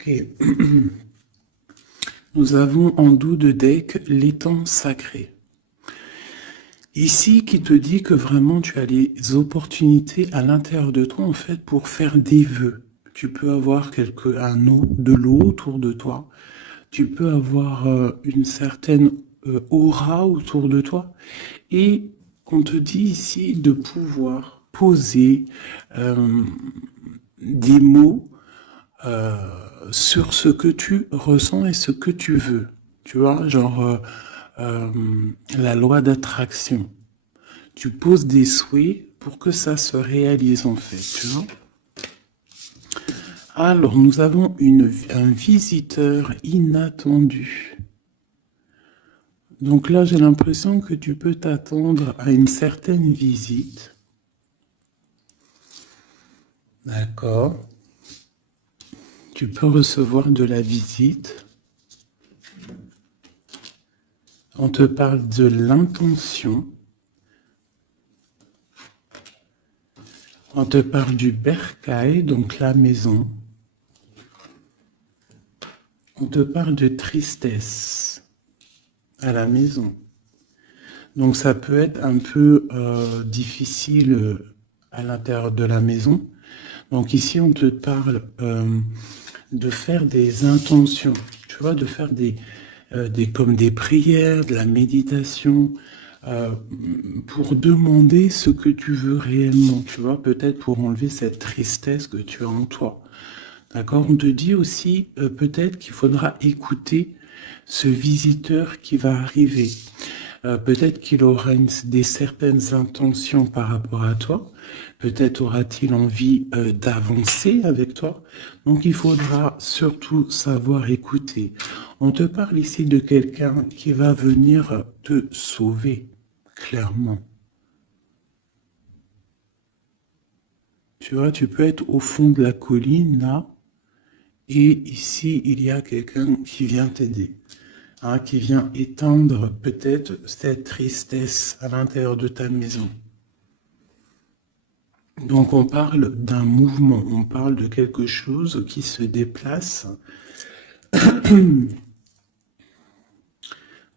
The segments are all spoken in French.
Ok. Nous avons en dos de deck l'étang sacré. Ici, qui te dit que vraiment tu as les opportunités à l'intérieur de toi, en fait, pour faire des vœux. Tu peux avoir de l'eau autour de toi. Tu peux avoir une certaine aura autour de toi. Et on te dit ici de pouvoir poser des mots sur ce que tu ressens et ce que tu veux. Tu vois, genre la loi d'attraction. Tu poses des souhaits pour que ça se réalise en fait, tu vois. Alors, nous avons un visiteur inattendu. Donc là, j'ai l'impression que tu peux t'attendre à une certaine visite. D'accord. Tu peux recevoir de la visite. On te parle de l'intention. On te parle du bercail, donc la maison. On te parle de tristesse à la maison. Donc ça peut être un peu difficile à l'intérieur de la maison. Donc ici, on te parle de faire des intentions, tu vois, de faire comme des prières, de la méditation, pour demander ce que tu veux réellement, tu vois, peut-être pour enlever cette tristesse que tu as en toi. D'accord? On te dit aussi peut-être qu'il faudra écouter ce visiteur qui va arriver. Peut-être qu'il aura des certaines intentions par rapport à toi. Peut-être aura-t-il envie d'avancer avec toi. Donc il faudra surtout savoir écouter. On te parle ici de quelqu'un qui va venir te sauver, clairement. Tu vois, tu peux être au fond de la colline, là, et ici, il y a quelqu'un qui vient t'aider. Hein, qui vient éteindre peut-être cette tristesse à l'intérieur de ta maison. Donc on parle d'un mouvement, on parle de quelque chose qui se déplace.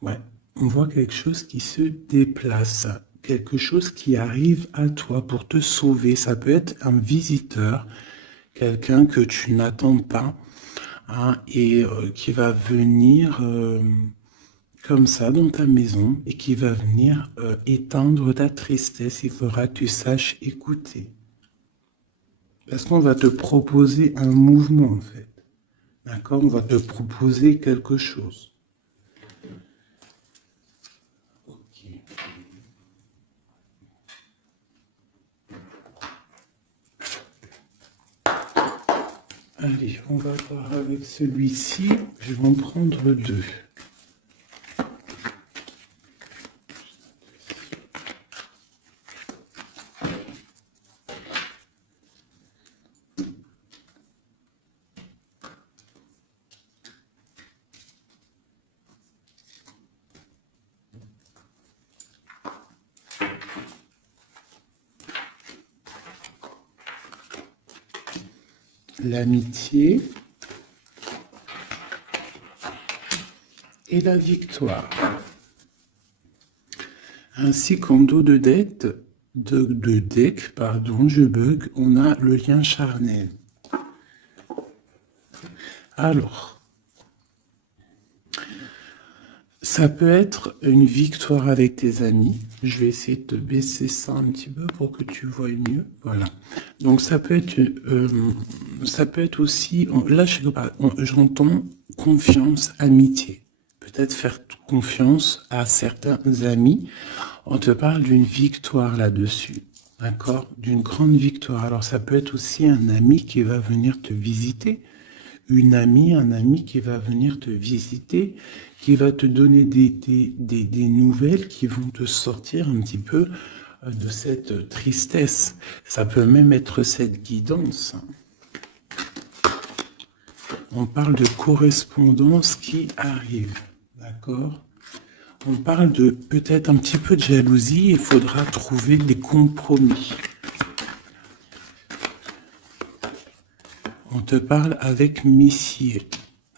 Ouais, on voit quelque chose qui se déplace, quelque chose qui arrive à toi pour te sauver. Ça peut être un visiteur, quelqu'un que tu n'attends pas, hein, et qui va venir comme ça dans ta maison et qui va venir éteindre ta tristesse. Il faudra que tu saches écouter. Parce qu'on va te proposer un mouvement en fait. D'accord? On va te proposer quelque chose. Ok. Allez, on va voir avec celui-ci. Je vais en prendre deux. L'amitié et la victoire. Ainsi qu'en dos de deck, je bug, on a le lien charnel. Alors, ça peut être une victoire avec tes amis. Je vais essayer de te baisser ça un petit peu pour que tu vois mieux. Voilà. Donc ça peut être aussi, là j'entends confiance, amitié. Peut-être faire confiance à certains amis. On te parle d'une victoire là-dessus. D'accord? D'une grande victoire. Alors ça peut être aussi un ami qui va venir te visiter. Un ami qui va venir te visiter, qui va te donner des nouvelles qui vont te sortir un petit peu de cette tristesse. Ça peut même être cette guidance. On parle de correspondance qui arrive, d'accord? On parle de peut-être un petit peu de jalousie, il faudra trouver des compromis. On te te parle avec Messier.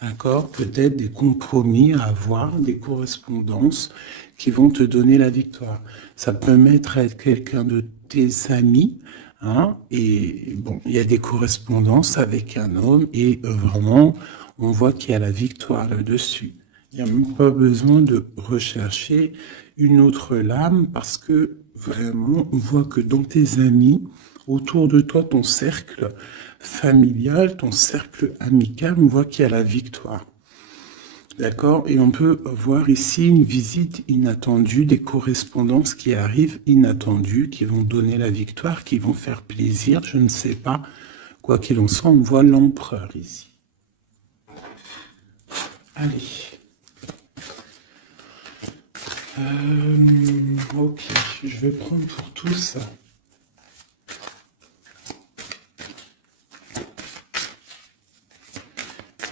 D'accord? Peut-être des compromis à avoir, des correspondances qui vont te donner la victoire. Ça peut être quelqu'un de tes amis, hein, et bon, il y a des correspondances avec un homme, et vraiment, on voit qu'il y a la victoire là-dessus. Il n'y a même pas besoin de rechercher une autre lame, parce que vraiment, on voit que dans tes amis, autour de toi, ton cercle familial, ton cercle amical, on voit qu'il y a la victoire. D'accord? Et on peut voir ici une visite inattendue, des correspondances qui arrivent inattendues, qui vont donner la victoire, qui vont faire plaisir, je ne sais pas. Quoi qu'il en soit, on voit l'empereur ici. Allez. Ok, je vais prendre pour tous.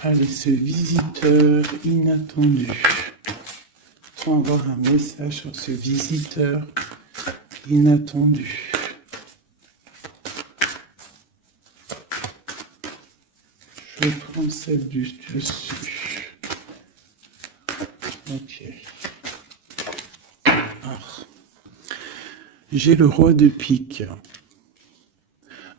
Allez, ce visiteur inattendu. On va avoir un message sur ce visiteur inattendu. Je vais prendre celle du dessus. Ok. Alors, j'ai le roi de pique.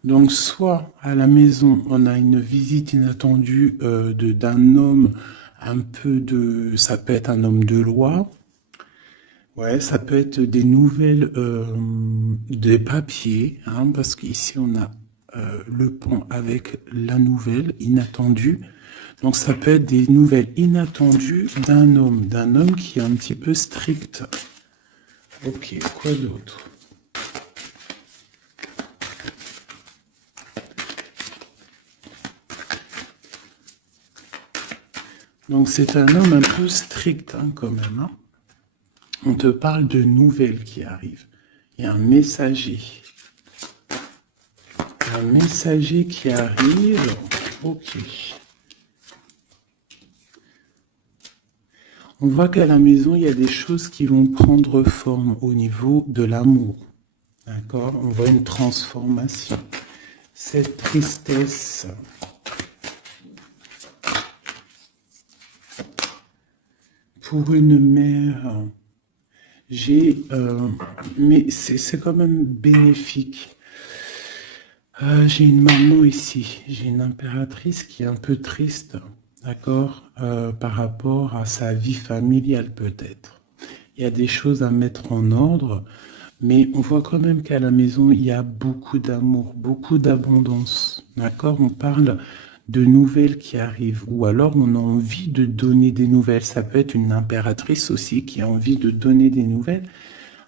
Donc, soit à la maison, on a une visite inattendue d'un homme, un peu de... Ça peut être un homme de loi. Ouais, ça peut être des nouvelles, des papiers, hein, parce qu'ici, on a le pont avec la nouvelle inattendue. Donc, ça peut être des nouvelles inattendues d'un homme qui est un petit peu strict. Ok, quoi d'autre ? Donc c'est un homme un peu strict hein, quand même. Hein. On te parle de nouvelles qui arrivent. Il y a un messager. Un messager qui arrive. Ok. On voit qu'à la maison, il y a des choses qui vont prendre forme au niveau de l'amour. D'accord? On voit une transformation. Cette tristesse... Pour une mère, mais c'est quand même bénéfique. J'ai une maman ici, j'ai une impératrice qui est un peu triste, d'accord, par rapport à sa vie familiale peut-être. Il y a des choses à mettre en ordre, mais on voit quand même qu'à la maison, il y a beaucoup d'amour, beaucoup d'abondance, d'accord? On parle de nouvelles qui arrivent, ou alors on a envie de donner des nouvelles. Ça peut être une impératrice aussi qui a envie de donner des nouvelles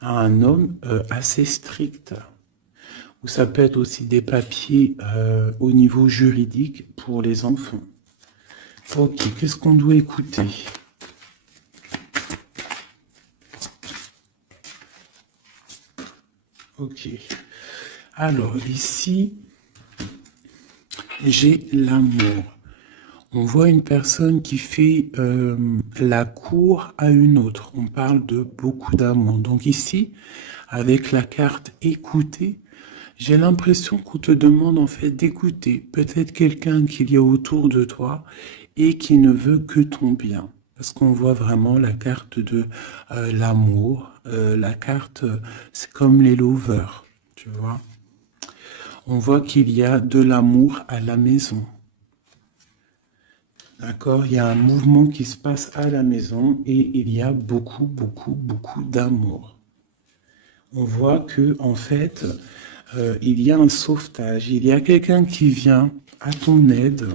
à un homme assez strict. Ou ça peut être aussi des papiers au niveau juridique pour les enfants. Ok, qu'est-ce qu'on doit écouter ? Ok. Alors, ici... J'ai l'amour. On voit une personne qui fait la cour à une autre. On parle de beaucoup d'amour. Donc ici, avec la carte écouter, j'ai l'impression qu'on te demande en fait d'écouter peut-être quelqu'un qu'il y a autour de toi et qui ne veut que ton bien. Parce qu'on voit vraiment la carte de l'amour. La carte, c'est comme les lovers, tu vois. On voit qu'il y a de l'amour à la maison. D'accord? Il y a un mouvement qui se passe à la maison et il y a beaucoup, beaucoup, beaucoup d'amour. On voit que, en fait, il y a un sauvetage. Il y a quelqu'un qui vient à ton aide,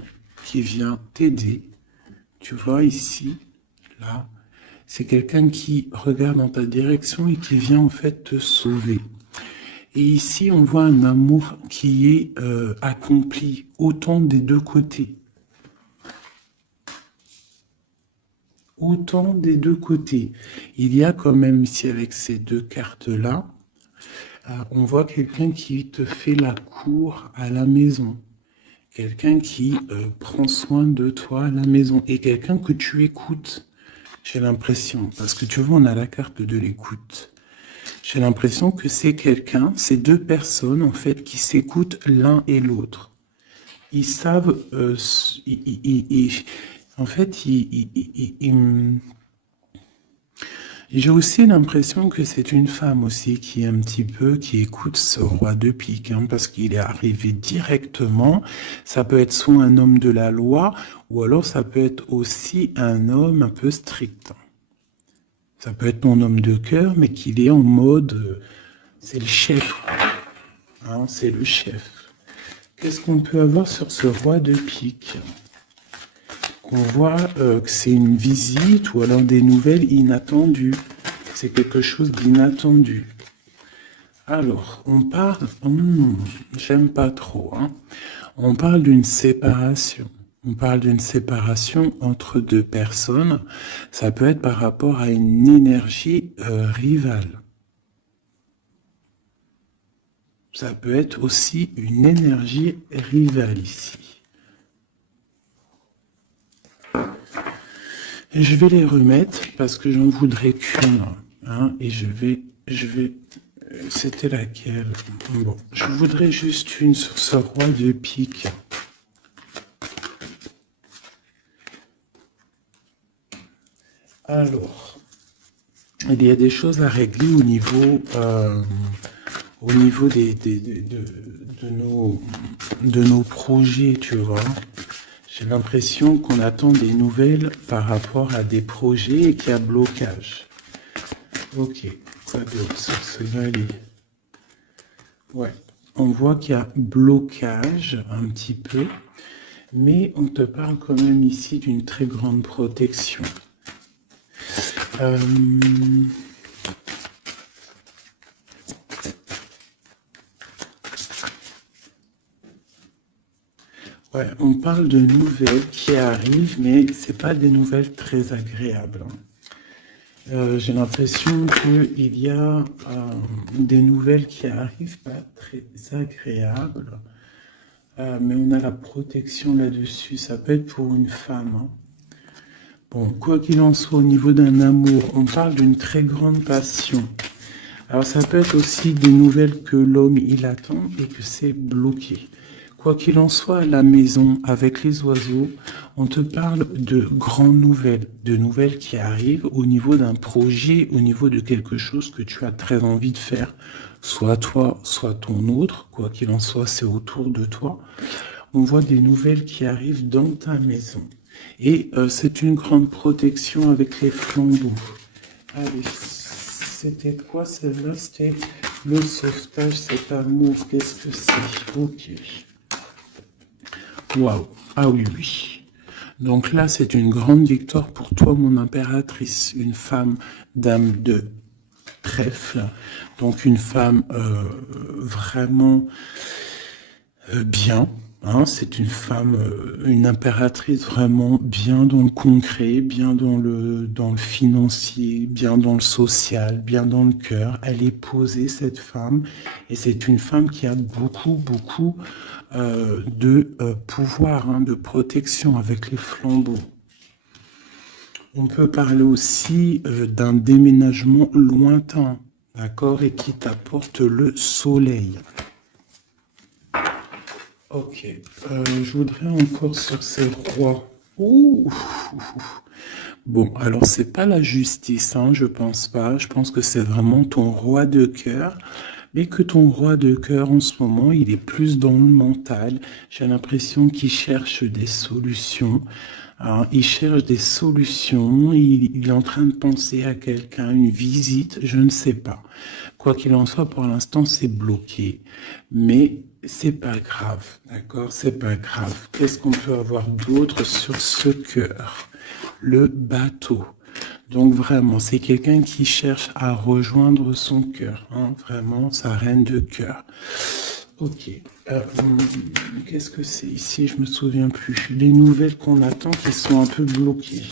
qui vient t'aider. Tu vois ici, là, c'est quelqu'un qui regarde dans ta direction et qui vient en fait te sauver. Et ici, on voit un amour qui est accompli autant des deux côtés. Autant des deux côtés. Il y a quand même ici, avec ces deux cartes-là, on voit quelqu'un qui te fait la cour à la maison. Quelqu'un qui prend soin de toi à la maison. Et quelqu'un que tu écoutes, j'ai l'impression. Parce que tu vois, on a la carte de l'écoute. J'ai l'impression que c'est quelqu'un, c'est deux personnes en fait qui s'écoutent l'un et l'autre. ils savent, en fait, j'ai aussi l'impression que c'est une femme aussi qui est un petit peu, qui écoute ce roi de pique, hein, parce qu'il est arrivé directement. Ça peut être soit un homme de la loi, ou alors ça peut être aussi un homme un peu strict. Ça peut être ton homme de cœur, mais qu'il est en mode, c'est le chef, hein, c'est le chef. Qu'est-ce qu'on peut avoir sur ce roi de pique? Qu'on voit que c'est une visite ou alors des nouvelles inattendues. C'est quelque chose d'inattendu. Alors, on parle... j'aime pas trop. Hein. On parle d'une séparation. On parle d'une séparation entre deux personnes. Ça peut être par rapport à une énergie rivale. Ça peut être aussi une énergie rivale ici. Et je vais les remettre parce que j'en voudrais qu'une. Hein, et je vais... C'était laquelle? Bon, je voudrais juste une sur ce roi de pique. Alors, il y a des choses à régler au niveau de nos projets, tu vois. J'ai l'impression qu'on attend des nouvelles par rapport à des projets et qu'il y a blocage. Ok, quoi d'autre sur ce valet? Ouais, on voit qu'il y a blocage un petit peu, mais on te parle quand même ici d'une très grande protection. Ouais, on parle de nouvelles qui arrivent, mais c'est pas des nouvelles très agréables. J'ai l'impression qu'il y a des nouvelles qui arrivent pas très agréables, mais on a la protection là-dessus. Ça peut être pour une femme. Hein. Bon, quoi qu'il en soit, au niveau d'un amour, on parle d'une très grande passion. Alors ça peut être aussi des nouvelles que l'homme il attend et que c'est bloqué. Quoi qu'il en soit, à la maison, avec les oiseaux, on te parle de grandes nouvelles, de nouvelles qui arrivent au niveau d'un projet, au niveau de quelque chose que tu as très envie de faire, soit toi, soit ton autre, quoi qu'il en soit, c'est autour de toi. On voit des nouvelles qui arrivent dans ta maison. Et c'est une grande protection avec les flambeaux. Allez, c'était quoi celle-là? C'était le sauvetage, cet amour, qu'est-ce que c'est? Ok. Waouh, ah oui, oui. Donc là, c'est une grande victoire pour toi, mon impératrice, une femme dame de trèfle, donc une femme vraiment bien. Hein, c'est une femme, une impératrice vraiment bien dans le concret, bien dans le financier, bien dans le social, bien dans le cœur. Elle est posée, cette femme, et c'est une femme qui a beaucoup de pouvoir, hein, de protection avec les flambeaux. On peut parler aussi d'un déménagement lointain, d'accord, et qui t'apporte le soleil. Ok, je voudrais encore sur ces rois. Ouh. Bon, alors c'est pas la justice, hein, je pense pas. Je pense que c'est vraiment ton roi de cœur. Mais que ton roi de cœur, en ce moment, il est plus dans le mental. J'ai l'impression qu'il cherche des solutions. Alors, il cherche des solutions. Il est en train de penser à quelqu'un, une visite, je ne sais pas. Quoi qu'il en soit, pour l'instant, c'est bloqué. Mais c'est pas grave, d'accord? C'est pas grave. Qu'est-ce qu'on peut avoir d'autre sur ce cœur? Le bateau. Donc vraiment, c'est quelqu'un qui cherche à rejoindre son cœur, hein, vraiment, sa reine de cœur. Ok. Qu'est-ce que c'est ici? Je me souviens plus. Les nouvelles qu'on attend qui sont un peu bloquées.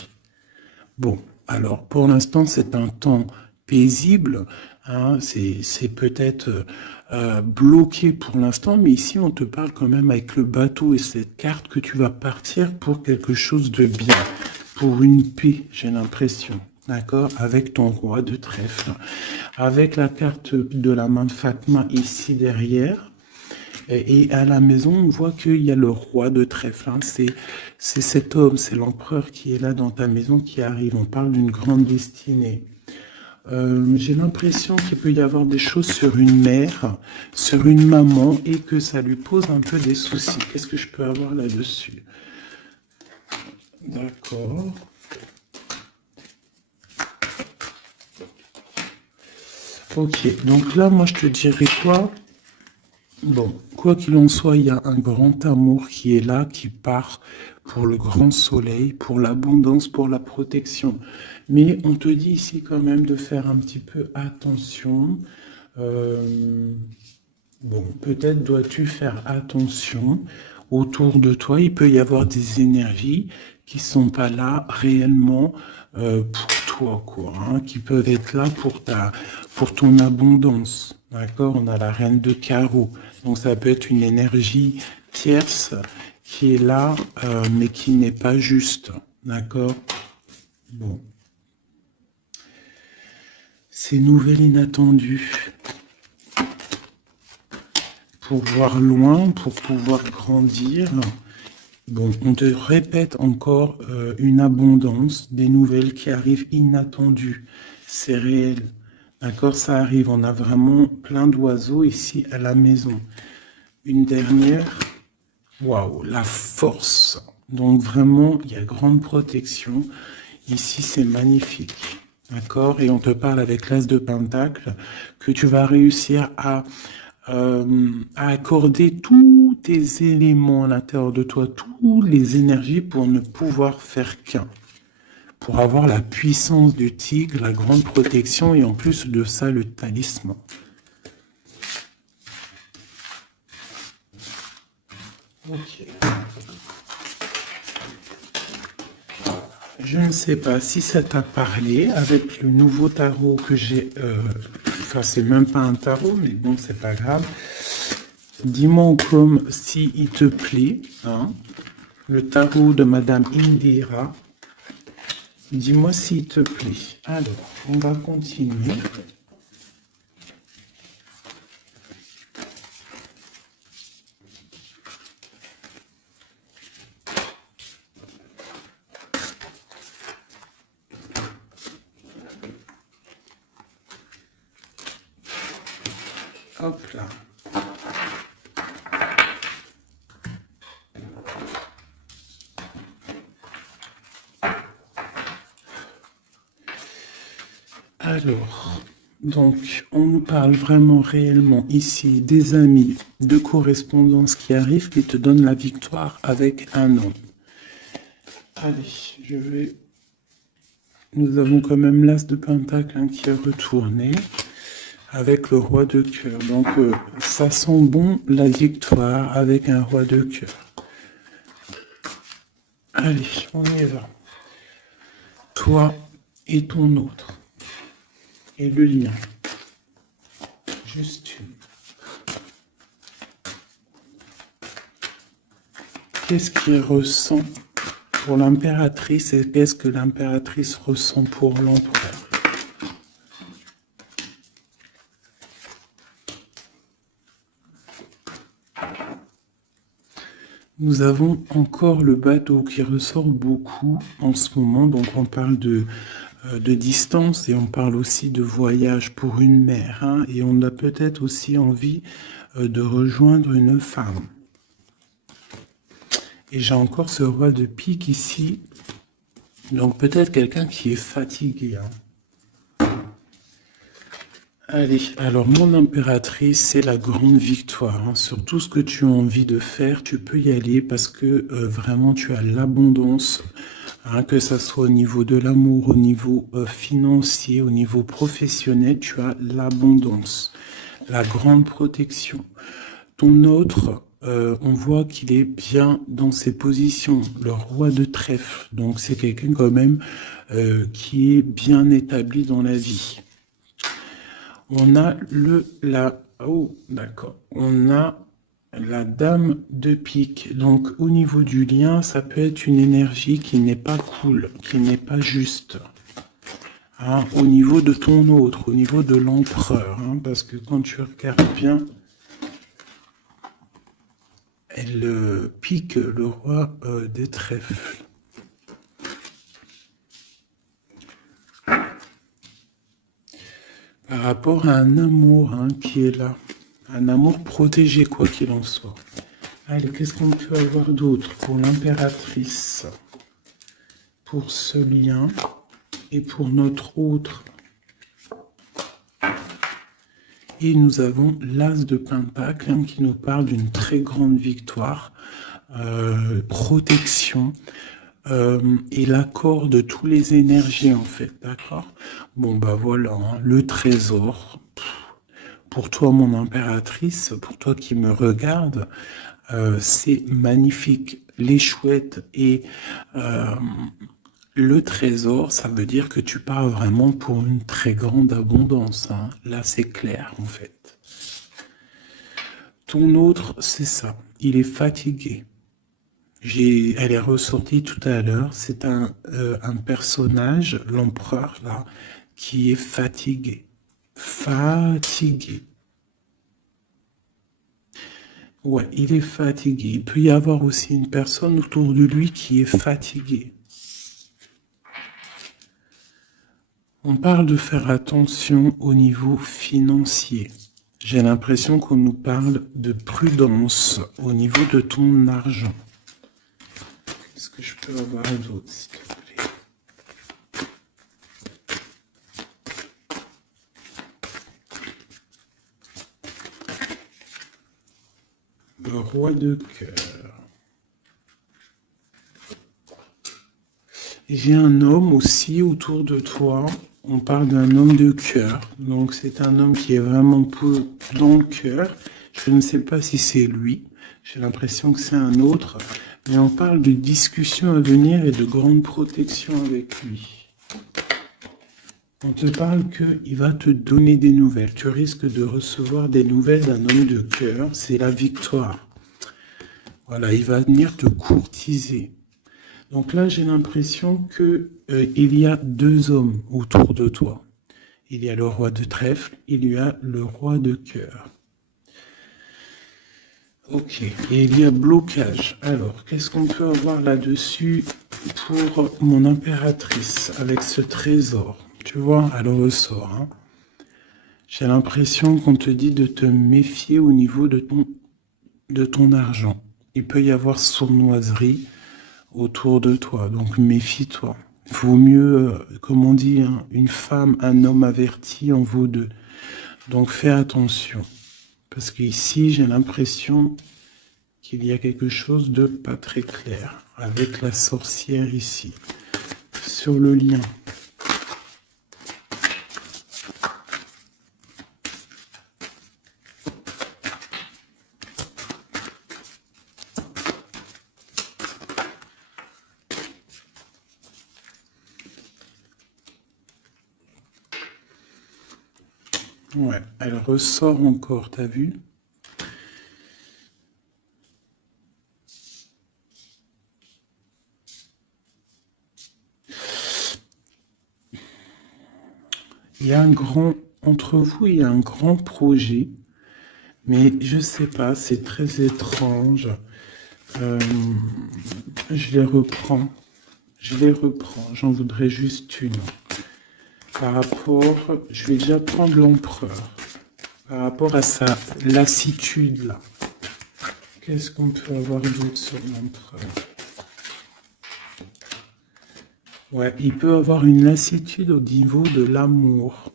Bon, alors pour l'instant, c'est un temps paisible. Hein, c'est peut-être bloqué pour l'instant, mais ici, on te parle quand même avec le bateau et cette carte que tu vas partir pour quelque chose de bien, pour une paix, j'ai l'impression. D'accord, avec ton roi de trèfle, avec la carte de la main de Fatma ici derrière, Et à la maison, on voit qu'il y a le roi de trèfle. Hein. C'est cet homme, c'est l'empereur qui est là dans ta maison qui arrive. On parle d'une grande destinée. J'ai l'impression qu'il peut y avoir des choses sur une mère, sur une maman, et que ça lui pose un peu des soucis. Qu'est-ce que je peux avoir là-dessus? D'accord. Ok, donc là, moi, je te dirais quoi? Bon, quoi qu'il en soit, il y a un grand amour qui est là, qui part pour le grand soleil, pour l'abondance, pour la protection. Mais on te dit ici quand même de faire un petit peu attention. Euh, bon, peut-être dois-tu faire attention autour de toi. Il peut y avoir des énergies qui sont pas là réellement pour toi, quoi, hein, qui peuvent être là pour ton abondance. D'accord? On a la reine de carreau. Donc ça peut être une énergie tierce qui est là, mais qui n'est pas juste. D'accord? Bon. Ces nouvelles inattendues. Pour voir loin, pour pouvoir grandir. Bon, on te répète encore une abondance, des nouvelles qui arrivent inattendues. C'est réel. D'accord, ça arrive. On a vraiment plein d'oiseaux ici à la maison. Une dernière. Waouh, la force. Donc vraiment, il y a grande protection. Ici, c'est magnifique. D'accord? Et on te parle avec l'As de Pentacle que tu vas réussir à accorder tous tes éléments à l'intérieur de toi, toutes les énergies pour ne pouvoir faire qu'un. Pour avoir la puissance du tigre, la grande protection et en plus de ça, le talisman. Ok. Je ne sais pas si ça t'a parlé avec le nouveau tarot que j'ai. Enfin, c'est même pas un tarot, mais bon, c'est pas grave. Dis-moi comme si il te plaît. Hein, le tarot de Madame Indira. Dis-moi s'il te plaît. Alors, on va continuer. Hop là. Alors, donc, on nous parle vraiment réellement ici des amis de correspondance qui arrivent, qui te donnent la victoire avec un homme. Allez, je vais... Nous avons quand même l'As de Pentacle hein, qui est retourné avec le roi de cœur. Donc, ça sent bon la victoire avec un roi de cœur. Allez, on y va. Toi et ton autre. Et le lien. Juste une. Qu'est-ce qu'il ressent pour l'impératrice et qu'est-ce que l'impératrice ressent pour l'empereur? Nous avons encore le bateau qui ressort beaucoup en ce moment. Donc on parle de distance et on parle aussi de voyage pour une mère. Hein, et on a peut-être aussi envie de rejoindre une femme. Et j'ai encore ce roi de pique ici. Donc peut-être quelqu'un qui est fatigué. Hein. Allez, alors mon impératrice, c'est la grande victoire. Hein. Sur tout ce que tu as envie de faire, tu peux y aller parce que vraiment tu as l'abondance. Hein, que ça soit au niveau de l'amour, au niveau financier, au niveau professionnel, tu as l'abondance, la grande protection. Ton autre, on voit qu'il est bien dans ses positions, le roi de trèfle. Donc c'est quelqu'un quand même qui est bien établi dans la vie. On a oh d'accord, on a la dame de pique. Donc au niveau du lien, ça peut être une énergie qui n'est pas cool, qui n'est pas juste. Hein, au niveau de ton autre, au niveau de l'empereur. Hein, parce que quand tu regardes bien, elle pique le roi des trèfles. Par rapport à un amour qui est là. Un amour protégé, quoi qu'il en soit. Allez, qu'est-ce qu'on peut avoir d'autre pour l'impératrice? Pour ce lien et pour notre autre. Et nous avons l'As de Pentacle qui nous parle d'une très grande victoire, protection et l'accord de toutes les énergies en fait, d'accord? Bon bah voilà, le trésor. Pour toi mon impératrice, pour toi qui me regarde, c'est magnifique. Les chouettes et le trésor, ça veut dire que tu pars vraiment pour une très grande abondance. Là, c'est clair, en fait. Ton autre, c'est ça. Il est fatigué. Elle est ressortie tout à l'heure. C'est un personnage, l'empereur, là, qui est fatigué. Fatigué. Ouais, il est fatigué. Il peut y avoir aussi une personne autour de lui qui est fatiguée. On parle de faire attention au niveau financier. J'ai l'impression qu'on nous parle de prudence au niveau de ton argent. Qu'est-ce que je peux avoir d'autre, s'il te plaît? Le roi de cœur. J'ai un homme aussi autour de toi. On parle d'un homme de cœur. Donc c'est un homme qui est vraiment dans le cœur. Je ne sais pas si c'est lui. J'ai l'impression que c'est un autre. Mais on parle de discussions à venir et de grande protection avec lui. On te parle qu'il va te donner des nouvelles. Tu risques de recevoir des nouvelles d'un homme de cœur. C'est la victoire. Voilà, il va venir te courtiser. Donc là, j'ai l'impression que il y a deux hommes autour de toi. Il y a le roi de trèfle, il y a le roi de cœur. Ok, et il y a blocage. Alors, qu'est-ce qu'on peut avoir là-dessus pour mon impératrice avec ce trésor? Tu vois, elle ressort. J'ai l'impression qu'on te dit de te méfier au niveau de ton argent. Il peut y avoir sournoiserie autour de toi, donc méfie-toi. Il vaut mieux, comme on dit, une femme, un homme averti en vaut deux. Donc fais attention. Parce qu'ici, j'ai l'impression qu'il y a quelque chose de pas très clair avec la sorcière ici. Sur le lien. Ouais, elle ressort encore, t'as vu? Il y a entre vous, il y a un grand projet, mais je sais pas, c'est très étrange. Je les reprends, j'en voudrais juste une. Par rapport, je vais déjà prendre l'empereur. Par rapport à sa lassitude là. Qu'est-ce qu'on peut avoir d'autre sur l'empereur? Ouais, il peut avoir une lassitude au niveau de l'amour.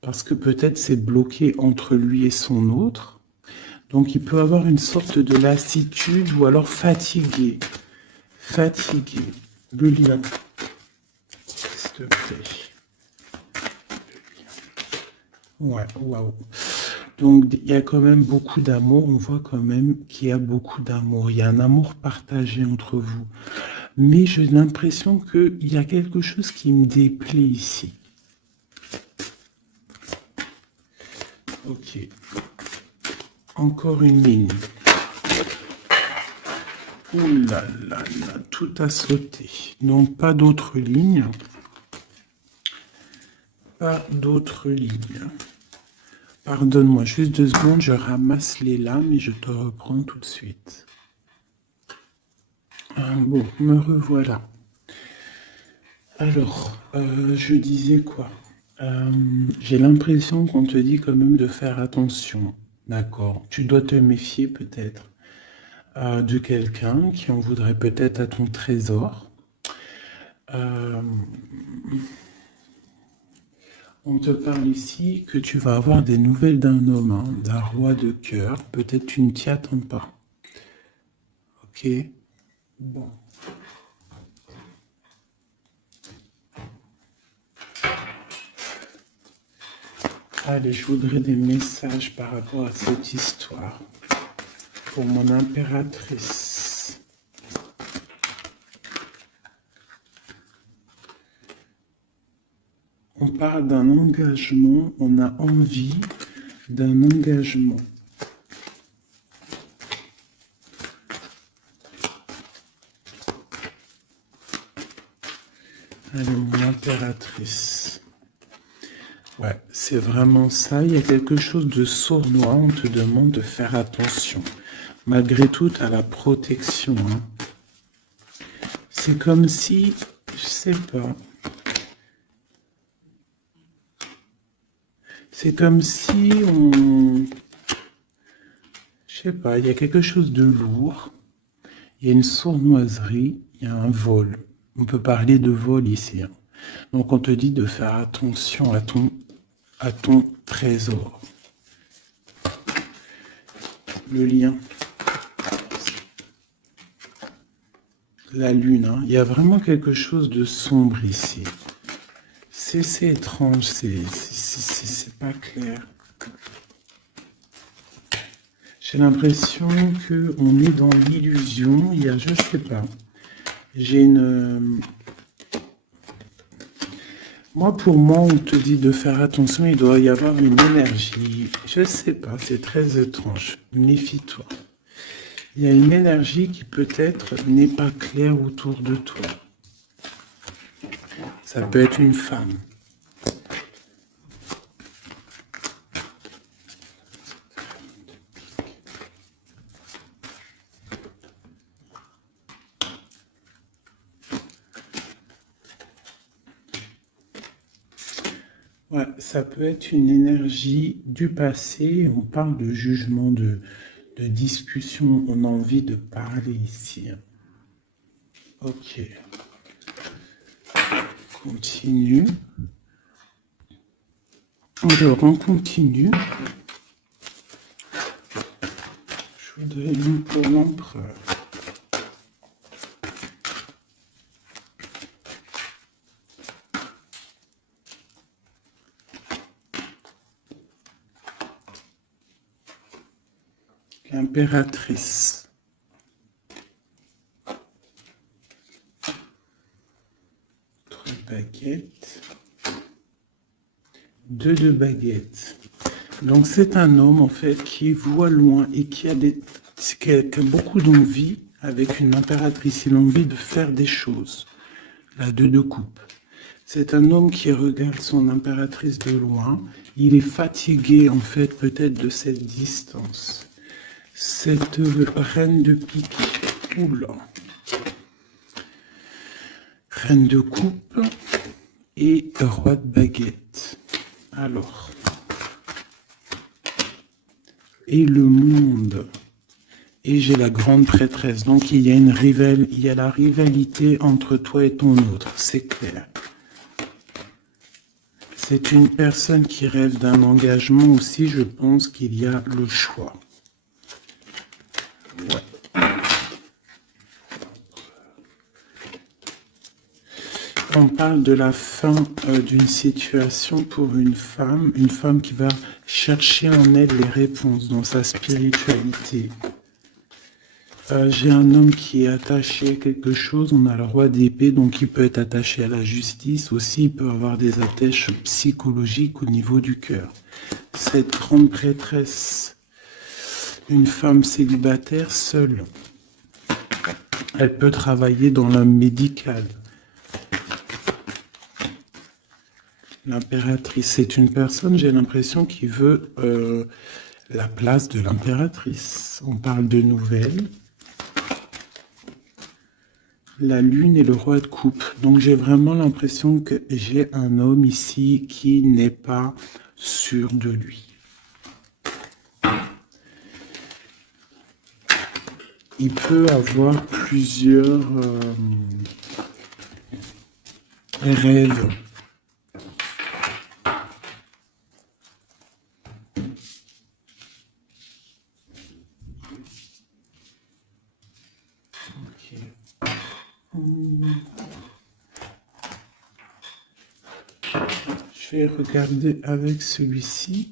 Parce que peut-être c'est bloqué entre lui et son autre. Donc il peut avoir une sorte de lassitude ou alors fatigué. Fatigué. Le lien. S'il te plaît. Ouais, waouh. Donc il y a quand même beaucoup d'amour. On voit quand même qu'il y a beaucoup d'amour. Il y a un amour partagé entre vous. Mais j'ai l'impression qu'il y a quelque chose qui me déplaît ici. Ok. Encore une ligne. Ouh là là là, tout a sauté. Donc pas d'autres lignes. Pas d'autres lignes. Pardonne-moi, juste 2 secondes, je ramasse les lames et je te reprends tout de suite. Bon, me revoilà. Alors, je disais quoi? J'ai l'impression qu'on te dit quand même de faire attention, d'accord? Tu dois te méfier peut-être de quelqu'un qui en voudrait peut-être à ton trésor. Euh, on te parle ici que tu vas avoir des nouvelles d'un homme, hein, d'un roi de cœur. Peut-être tu ne t'y attends pas. Ok? Bon. Allez, je voudrais des messages par rapport à cette histoire. Pour mon impératrice. On parle d'un engagement, on a envie d'un engagement. Allez, mon impératrice. Ouais, c'est vraiment ça. Il y a quelque chose de sournois. On te demande de faire attention. Malgré tout, à la protection. Hein. C'est comme si, je sais pas. C'est comme si on... Je sais pas, il y a quelque chose de lourd. Il y a une sournoiserie, il y a un vol. On peut parler de vol ici. Hein. Donc on te dit de faire attention à ton trésor. Le lien. La lune. Hein. Il y a vraiment quelque chose de sombre ici. C'est étrange, c'est pas clair. J'ai l'impression qu'on est dans l'illusion. Il y a, je sais pas. J'ai une... Pour moi, on te dit de faire attention, il doit y avoir une énergie. Je sais pas, c'est très étrange. Méfie-toi. Il y a une énergie qui peut-être n'est pas claire autour de toi. Ça peut être une femme. Ouais, ça peut être une énergie du passé. On parle de jugement, de discussion. On a envie de parler ici. Ok. Continue. Alors, on continue. Je voudrais une pour l'empereur. L'impératrice. 3 baguettes. 2 de baguettes. Donc c'est un homme en fait qui voit loin et qui a beaucoup d'envie avec une impératrice. Il a envie de faire des choses. La 2 de coupe. C'est un homme qui regarde son impératrice de loin. Il est fatigué en fait peut-être de cette distance. Cette reine de pique. Oula. Reine de coupe et roi de baguette. Alors. Et le monde. Et j'ai la grande prêtresse. Donc il y a la rivalité entre toi et ton autre. C'est clair. C'est une personne qui rêve d'un engagement aussi. Je pense qu'il y a le choix. Ouais. On parle de la fin d'une situation pour une femme qui va chercher en elle les réponses dans sa spiritualité. J'ai un homme qui est attaché à quelque chose, on a le roi d'épée, donc il peut être attaché à la justice, aussi il peut avoir des attaches psychologiques au niveau du cœur. Cette grande prêtresse, une femme célibataire seule, elle peut travailler dans le médical. L'impératrice, c'est une personne, j'ai l'impression, qui veut la place de l'impératrice. On parle de nouvelles. La lune et le roi de coupe. Donc j'ai vraiment l'impression que j'ai un homme ici qui n'est pas sûr de lui. Il peut avoir plusieurs rêves. Je vais regarder avec celui-ci.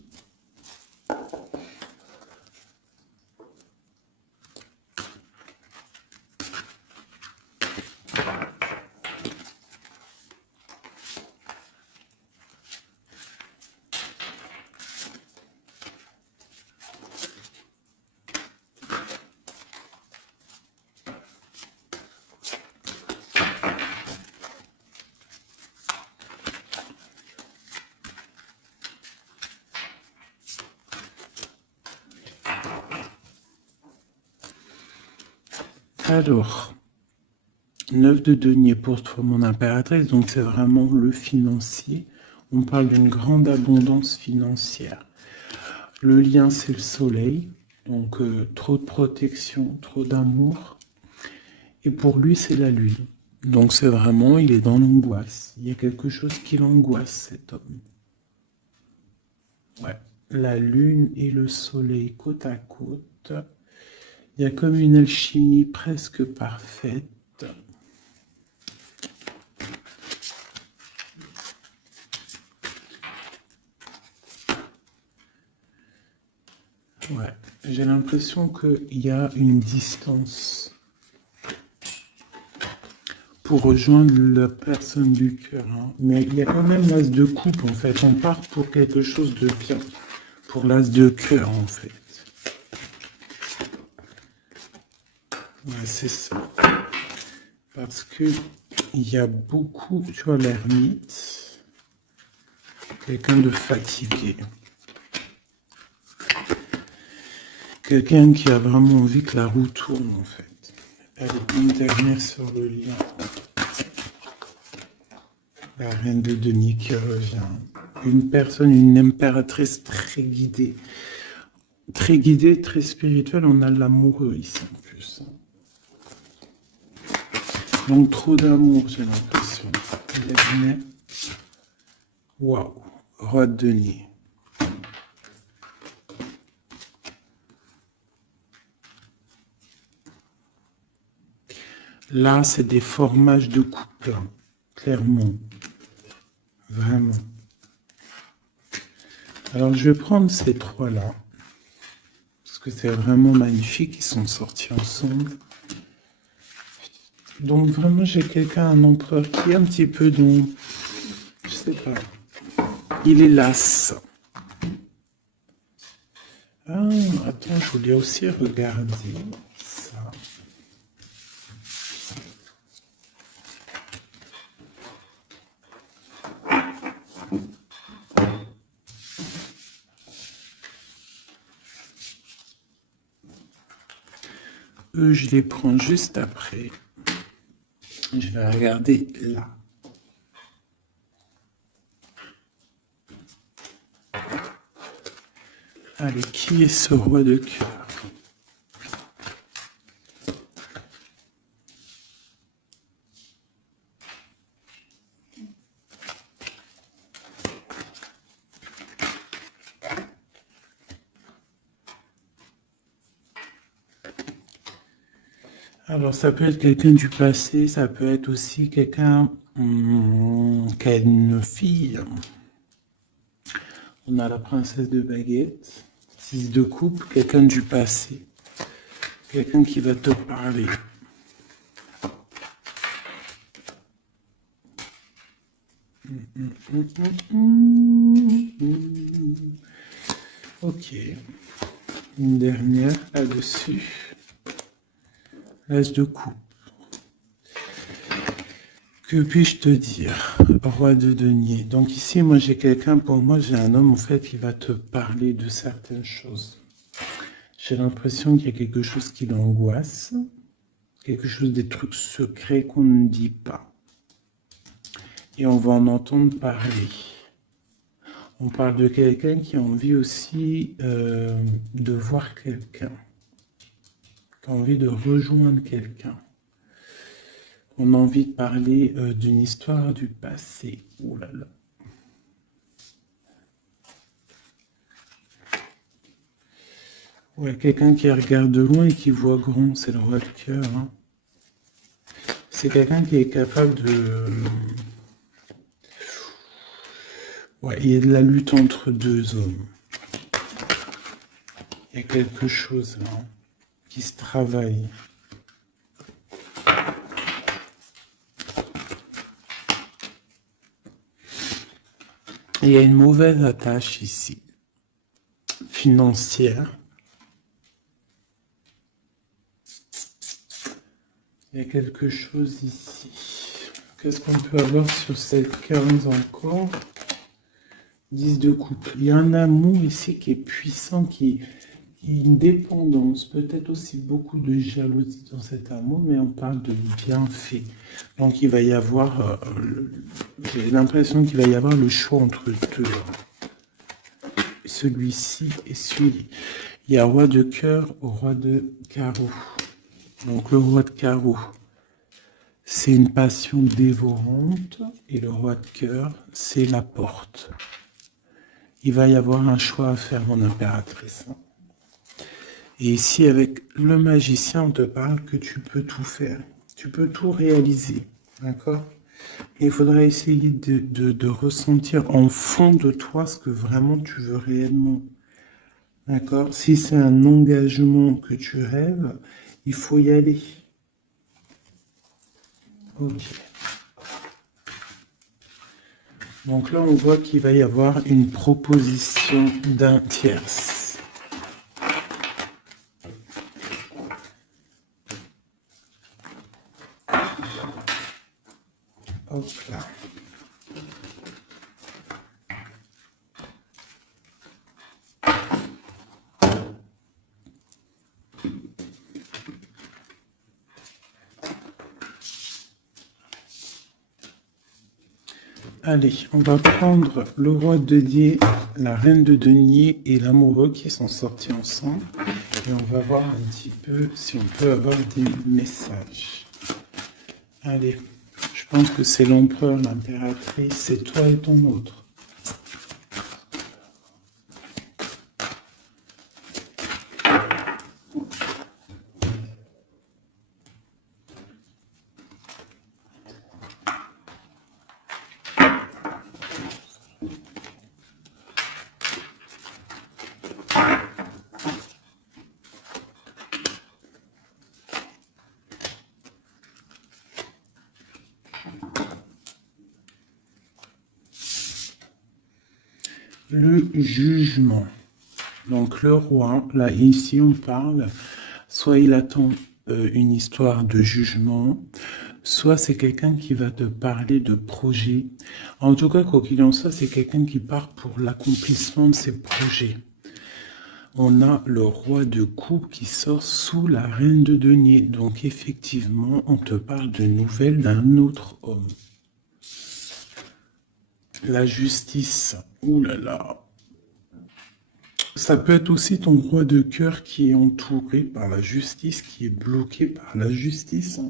Alors, 9 de denier pour mon impératrice, donc c'est vraiment le financier. On parle d'une grande abondance financière. Le lien, c'est le soleil, donc trop de protection, trop d'amour. Et pour lui, c'est la lune. Donc c'est vraiment, il est dans l'angoisse. Il y a quelque chose qui l'angoisse, cet homme. Ouais. La lune et le soleil côte à côte. Il y a comme une alchimie presque parfaite. Ouais, j'ai l'impression qu'il y a une distance pour rejoindre la personne du cœur. Hein. Mais il y a quand même l'as de coupe, en fait. On part pour quelque chose de bien. Pour l'as de cœur, en fait. Ouais, c'est ça. Parce que il y a beaucoup, tu vois, l'ermite, quelqu'un de fatigué. Quelqu'un qui a vraiment envie que la roue tourne, en fait. Allez, une dernière sur le lien. La reine de denier qui revient. Une personne, une impératrice très guidée. Très guidée, très spirituelle. On a l'amoureux ici, en plus. Donc, trop d'amour, j'ai l'impression. Waouh. Roi de denier. Là, c'est des formages de couple, hein, clairement. Vraiment. Alors, je vais prendre ces trois-là. Parce que c'est vraiment magnifique. Ils sont sortis ensemble. Donc, vraiment, j'ai quelqu'un, un empereur qui est un petit peu dans... Je sais pas. Il est las. Ah, attends, je voulais aussi regarder ça. Eux, je les prends juste après. Je vais regarder là. Allez, qui est ce roi de cœur? Alors, ça peut être quelqu'un du passé, ça peut être aussi quelqu'un qui a une fille. On a la princesse de baguette, 6 de coupe, quelqu'un du passé, quelqu'un qui va te parler. Ok, une dernière là-dessus. L'as de coupe. Que puis-je te dire, roi de denier? Donc ici, moi j'ai quelqu'un, pour moi j'ai un homme en fait qui va te parler de certaines choses. J'ai l'impression qu'il y a quelque chose qui l'angoisse, quelque chose, des trucs secrets qu'on ne dit pas. Et on va en entendre parler. On parle de quelqu'un qui a envie aussi de voir quelqu'un, qui a envie de rejoindre quelqu'un. On a envie de parler d'une histoire du passé. Ouh là là. Ouais, quelqu'un qui regarde de loin et qui voit grand, c'est le roi de cœur. Hein. C'est quelqu'un qui est capable de... Ouais, il y a de la lutte entre deux hommes. Il y a quelque chose là, hein, qui se travaille. Il y a une mauvaise attache ici, financière. Il y a quelque chose ici. Qu'est-ce qu'on peut avoir sur cette carte encore? 10 de coupe. Il y a un amour ici qui est puissant, qui est une dépendance, peut-être aussi beaucoup de jalousie dans cet amour, mais on parle de bienfait. Donc il va y avoir, j'ai l'impression qu'il va y avoir le choix entre deux. Celui-ci et celui-ci. Il y a roi de cœur au roi de carreau. Donc le roi de carreau, c'est une passion dévorante, et le roi de cœur, c'est la porte. Il va y avoir un choix à faire, mon impératrice. Et ici, avec le magicien, on te parle que tu peux tout faire. Tu peux tout réaliser. D'accord? Et il faudrait essayer de ressentir en fond de toi ce que vraiment tu veux réellement. D'accord? Si c'est un engagement que tu rêves, il faut y aller. Ok. Donc là, on voit qu'il va y avoir une proposition d'un tierce. Hop là. Allez, on va prendre le roi de denier, la reine de denier et l'amoureux qui sont sortis ensemble. Et on va voir un petit peu si on peut avoir des messages. Allez, je pense que c'est l'empereur, l'impératrice, c'est toi et ton autre. Le jugement. Donc le roi, là ici on parle, soit il attend une histoire de jugement, soit c'est quelqu'un qui va te parler de projet. En tout cas, quoi qu'il en soit, c'est quelqu'un qui part pour l'accomplissement de ses projets. On a le roi de coupe qui sort sous la reine de denier. Donc effectivement, on te parle de nouvelles d'un autre homme. La justice. Ouh là là. Ça peut être aussi ton roi de cœur qui est entouré par la justice, qui est bloqué par la justice.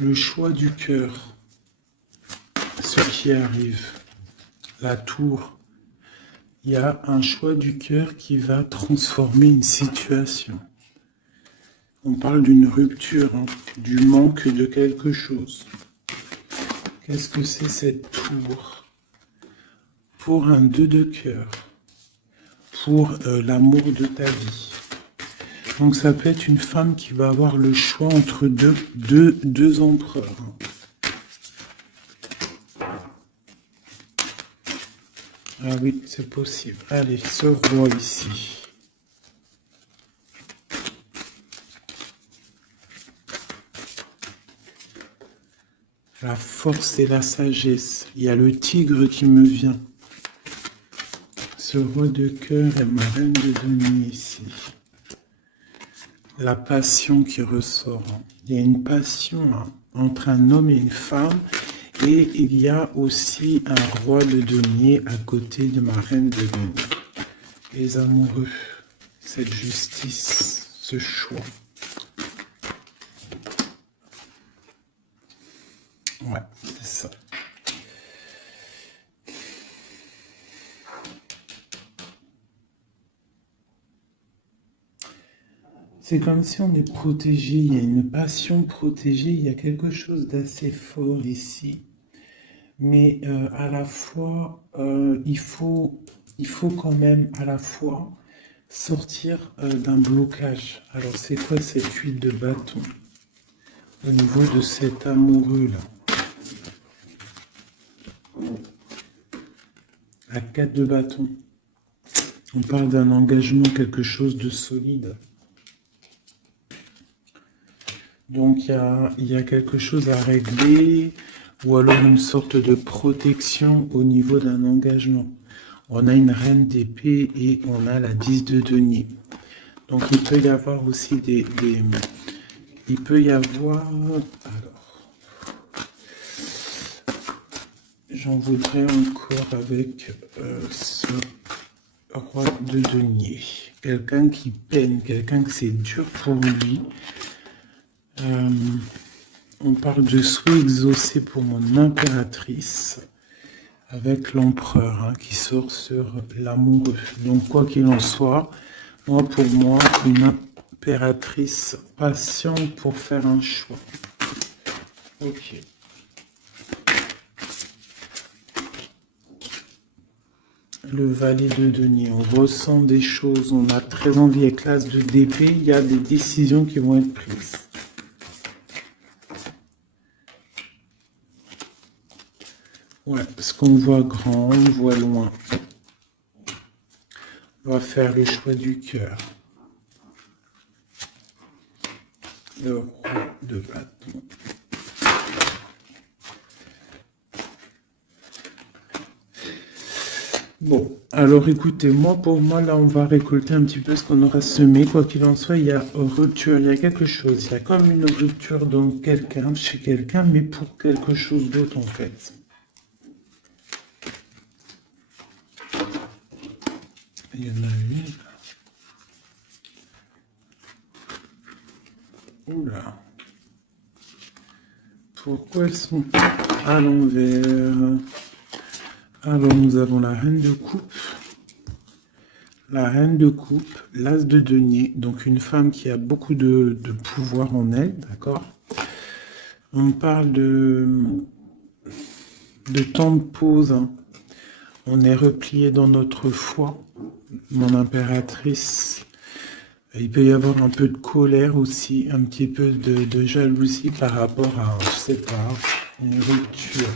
Le choix du cœur. Ce qui arrive. La tour. Il y a un choix du cœur qui va transformer une situation. On parle d'une rupture, hein, du manque de quelque chose. Qu'est-ce que c'est cette tour? Pour un 2 de cœur, pour l'amour de ta vie. Donc ça peut être une femme qui va avoir le choix entre deux empereurs. Ah oui, c'est possible. Allez, ce roi ici. La force et la sagesse. Il y a le tigre qui me vient. Ce roi de cœur et ma reine de denier ici. La passion qui ressort. Il y a une passion entre un homme et une femme. Et il y a aussi un roi de denier à côté de ma reine de denier. Les amoureux, cette justice, ce choix. Ouais, c'est ça. C'est comme si on est protégé, il y a une passion protégée, il y a quelque chose d'assez fort ici. Mais à la fois, il faut quand même à la fois sortir d'un blocage. Alors c'est quoi cette huile de bâton au niveau de cet amoureux-là? La 4 de bâton. On parle d'un engagement, quelque chose de solide. Donc il y a quelque chose à régler, ou alors une sorte de protection au niveau d'un engagement. On a une reine d'épée et on a la 10 de denier. Donc il peut y avoir aussi il peut y avoir... Alors, j'en voudrais encore avec ce roi de denier. Quelqu'un qui peine, quelqu'un que c'est dur pour lui. On parle de souhait exaucé pour mon impératrice avec l'empereur qui sort sur l'amoureux. Donc quoi qu'il en soit, pour moi, une impératrice patiente pour faire un choix. Ok. Le valet de denier, on ressent des choses, on a très envie avec l'as de d'épée, il y a des décisions qui vont être prises. Ouais, parce qu'on voit grand, on voit loin. On va faire le choix du cœur. Le roi de bâton. Bon, alors écoutez, pour moi, là, on va récolter un petit peu ce qu'on aura semé. Quoi qu'il en soit, il y a rupture, il y a quelque chose. Il y a comme une rupture dans quelqu'un, chez quelqu'un, mais pour quelque chose d'autre, en fait. Il y en a une. Oula. Pourquoi elles sont à l'envers? Alors, nous avons la reine de coupe. La reine de coupe, l'as de denier, donc une femme qui a beaucoup de pouvoir en elle, d'accord? On parle de temps de pause. On est replié dans notre foi, mon impératrice. Il peut y avoir un peu de colère aussi, un petit peu de jalousie par rapport à, je sais pas, une rupture.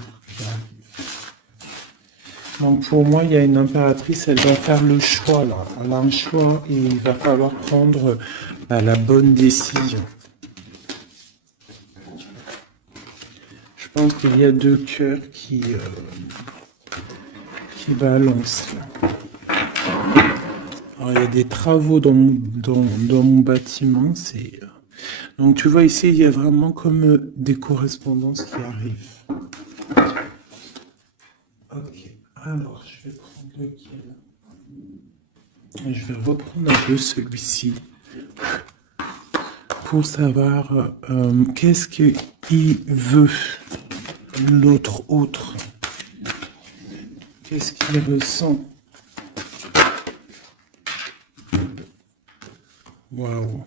Donc pour moi, il y a une impératrice, elle doit faire le choix là. Elle a un choix et il va falloir prendre la bonne décision. Je pense qu'il y a deux cœurs qui balancent là. Alors, il y a des travaux dans mon bâtiment. Donc tu vois ici, il y a vraiment comme des correspondances qui arrivent. Ok, alors je vais prendre lequel? Je vais reprendre un peu celui-ci pour savoir qu'est-ce qu'il veut, l'autre autre. Qu'est-ce qu'il ressent? Waouh!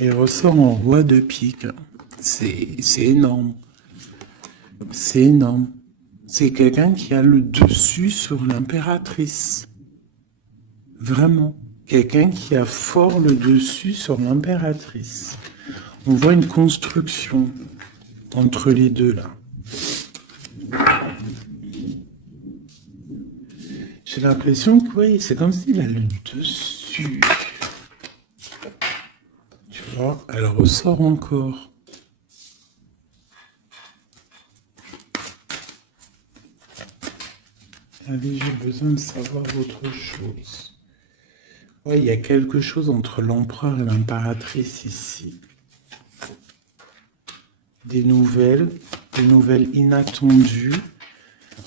Il ressort en roi de pique. C'est énorme. C'est énorme. C'est quelqu'un qui a le dessus sur l'impératrice. Vraiment. Quelqu'un qui a fort le dessus sur l'impératrice. On voit une construction entre les deux là. J'ai l'impression que, oui, c'est comme s'il a le dessus. Tu vois, elle ressort encore. Allez, j'ai besoin de savoir autre chose. Ouais, il y a quelque chose entre l'empereur et l'impératrice ici. Des nouvelles inattendues,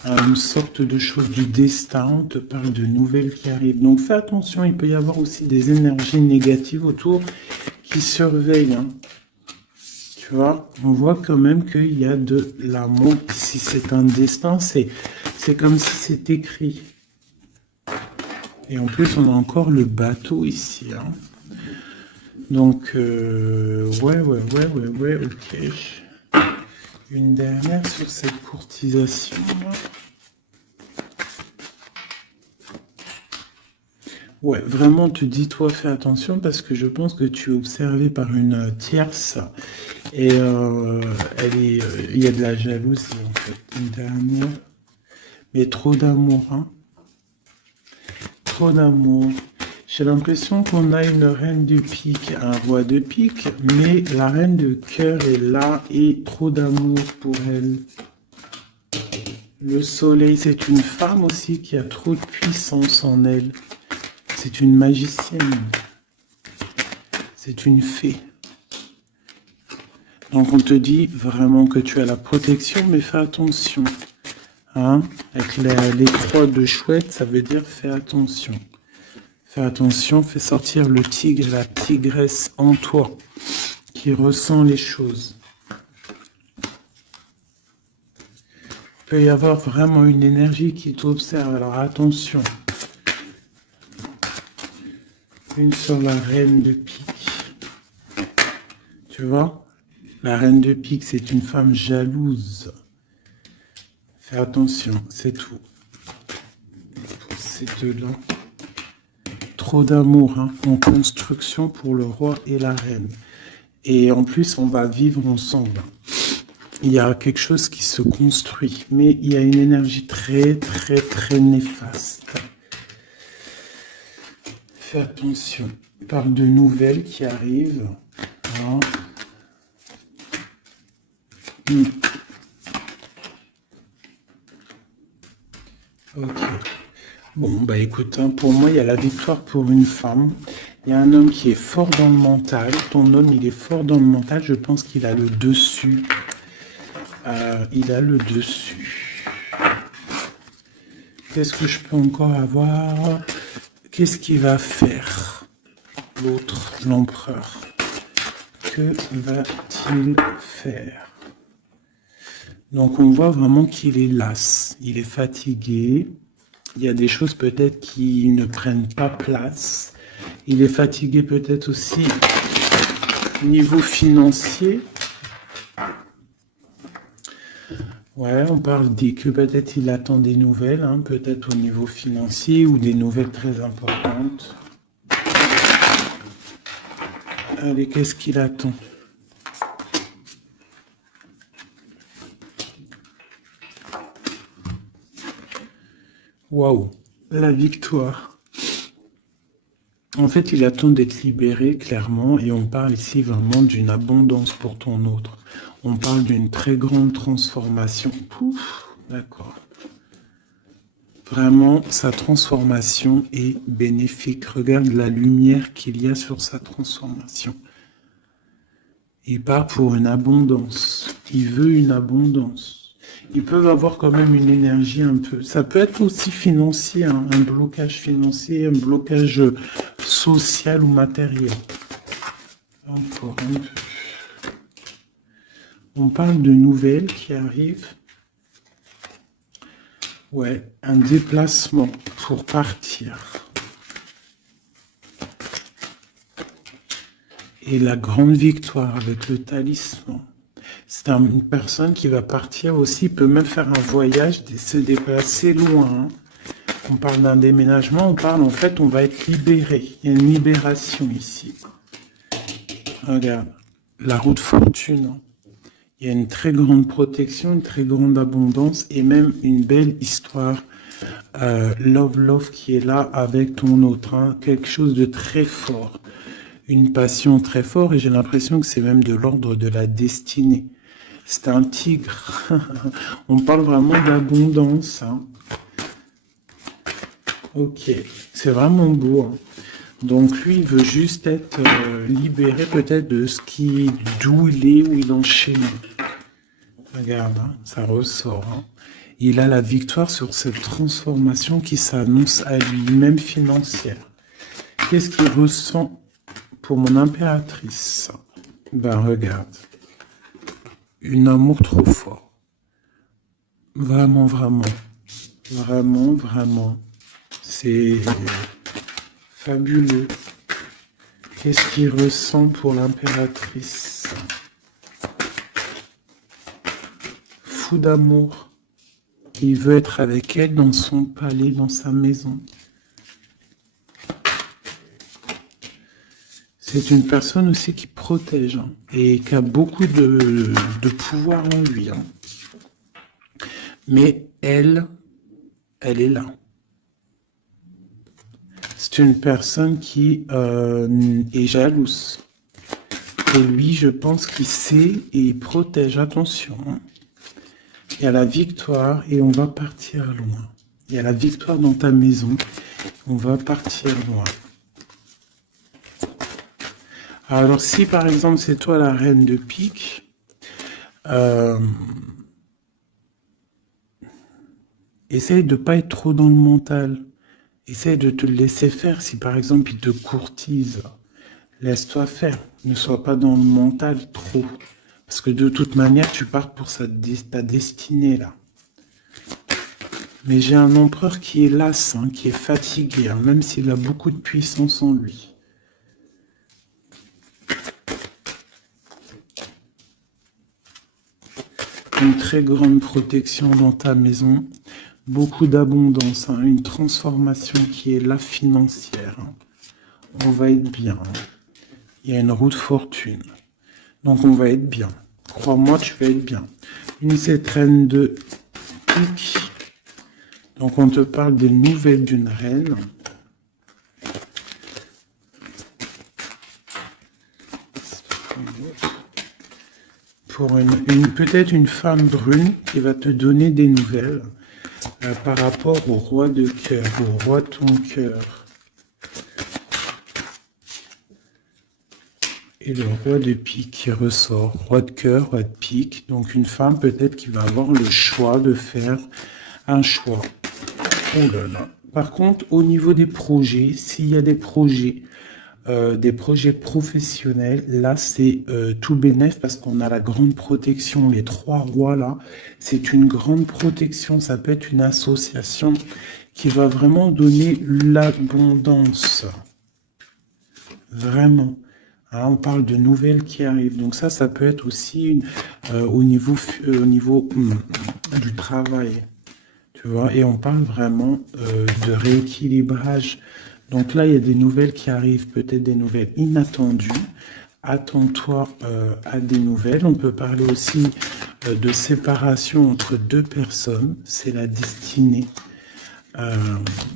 une sorte de chose du destin, on te parle de nouvelles qui arrivent. Donc fais attention, il peut y avoir aussi des énergies négatives autour qui surveillent. Hein. Tu vois, on voit quand même qu'il y a de l'amour. Si c'est un destin, c'est comme si c'est écrit. Et en plus, on a encore le bateau ici. Hein. Donc, ouais, ok. Une dernière sur cette courtisation. Ouais, vraiment, tu dis, toi, fais attention parce que je pense que tu es observé par une tierce et il y a de la jalousie en fait. Une dernière, mais trop d'amour, hein. Trop d'amour. J'ai l'impression qu'on a une reine de pique, un roi de pique, mais la reine de cœur est là et trop d'amour pour elle. Le soleil, c'est une femme aussi qui a trop de puissance en elle. C'est une magicienne. C'est une fée. Donc on te dit vraiment que tu as la protection, mais fais attention. Hein? Avec les croix de chouette, ça veut dire fais attention. Fais attention, fais sortir le tigre, la tigresse en toi, qui ressent les choses. Il peut y avoir vraiment une énergie qui t'observe, alors attention. Une sur la reine de pique. Tu vois? La reine de pique, c'est une femme jalouse. Fais attention, c'est tout. Pour ces deux-là. Trop d'amour, hein, en construction pour le roi et la reine. Et en plus, on va vivre ensemble. Il y a quelque chose qui se construit, mais il y a une énergie très néfaste. Fais attention. On parle de nouvelles qui arrivent. Hein. Ok. Bon, bah écoute, hein, pour moi, il y a la victoire pour une femme. Il y a un homme qui est fort dans le mental. Ton homme, il est fort dans le mental. Je pense qu'il a le dessus. Il a le dessus. Qu'est-ce que je peux encore avoir? Qu'est-ce qu'il va faire? L'autre, l'empereur. Que va-t-il faire? Donc on voit vraiment qu'il est las. Il est fatigué. Il y a des choses peut-être qui ne prennent pas place. Il est fatigué peut-être aussi au niveau financier. Ouais, on parle que peut-être il attend des nouvelles, hein, peut-être au niveau financier ou des nouvelles très importantes. Allez, qu'est-ce qu'il attend? Waouh, la victoire. En fait, il attend d'être libéré, clairement, et on parle ici vraiment d'une abondance pour ton autre. On parle d'une très grande transformation. Pouf, d'accord. Vraiment, sa transformation est bénéfique. Regarde la lumière qu'il y a sur sa transformation. Il part pour une abondance. Il veut une abondance. Ils peuvent avoir quand même une énergie un peu. Ça peut être aussi financier, hein, un blocage financier, un blocage social ou matériel. Encore un peu. On parle de nouvelles qui arrivent. Ouais, un déplacement pour partir. Et la grande victoire avec le talisman. C'est une personne qui va partir aussi, peut même faire un voyage, se déplacer loin. Hein. On parle d'un déménagement, on parle en fait, on va être libéré. Il y a une libération ici. Regarde, la roue de fortune. Il y a une très grande protection, une très grande abondance et même une belle histoire love, love qui est là avec ton autre, hein. Quelque chose de très fort, une passion très forte, et j'ai l'impression que c'est même de l'ordre de la destinée. C'est un tigre. On parle vraiment d'abondance, hein. Ok, c'est vraiment beau, hein. Donc lui, il veut juste être libéré peut-être de ce qui, d'où il est, où il est enchaîné. Regarde, hein, ça ressort, hein. Il a la victoire sur cette transformation qui s'annonce à lui-même financière. Qu'est-ce qu'il ressent pour mon impératrice? Ben regarde, un amour trop fort. Vraiment, vraiment, vraiment, vraiment. C'est fabuleux. Qu'est-ce qu'il ressent pour l'impératrice? Fou d'amour. Il veut être avec elle dans son palais, dans sa maison. C'est une personne aussi qui protège, hein, et qui a beaucoup de pouvoir en lui, hein. Mais elle est là. C'est une personne qui est jalouse. Et lui, je pense qu'il sait et il protège. Attention, hein. Il y a la victoire et on va partir loin. Il y a la victoire dans ta maison. On va partir loin. Alors si par exemple c'est toi la reine de pique, essaye de pas être trop dans le mental. Essaye de te laisser faire. Si par exemple il te courtise, laisse-toi faire. Ne sois pas dans le mental trop. Parce que de toute manière, tu pars pour ta destinée, là. Mais j'ai un empereur qui est las, hein, qui est fatigué, hein, même s'il a beaucoup de puissance en lui. Une très grande protection dans ta maison. Beaucoup d'abondance, hein, une transformation qui est là financière, hein. On va être bien, hein. Il y a une roue de fortune. Donc on va être bien. Crois-moi, tu vas être bien. Une cette reine de pique. Donc on te parle des nouvelles d'une reine. Pour peut-être une femme brune qui va te donner des nouvelles par rapport au roi de cœur, au roi de ton cœur. Et le roi de pique qui ressort, roi de cœur, roi de pique. Donc une femme peut-être qui va avoir le choix de faire un choix. Oh là là. Par contre, au niveau des projets, s'il y a des projets professionnels, là c'est tout bénef parce qu'on a la grande protection. Les trois rois là, c'est une grande protection. Ça peut être une association qui va vraiment donner l'abondance. Vraiment. Hein, on parle de nouvelles qui arrivent. Donc ça peut être aussi au niveau du travail. Tu vois, et on parle vraiment de rééquilibrage. Donc là, il y a des nouvelles qui arrivent, peut-être des nouvelles inattendues. Attends-toi à des nouvelles. On peut parler aussi de séparation entre deux personnes. C'est la destinée.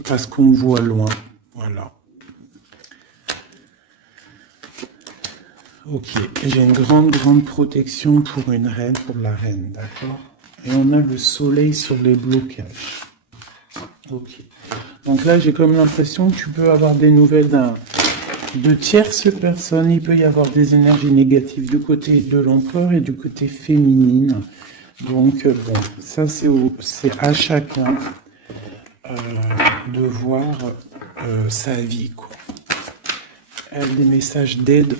Parce qu'on voit loin. Voilà. Ok, j'ai une grande protection pour une reine, pour la reine, d'accord? Et on a le soleil sur les blocages. Ok. Donc là, j'ai comme l'impression que tu peux avoir des nouvelles de tierces personnes. Il peut y avoir des énergies négatives du côté de l'empereur et du côté féminine. Donc, bon, ça, c'est à chacun de voir sa vie, quoi. Des messages d'aide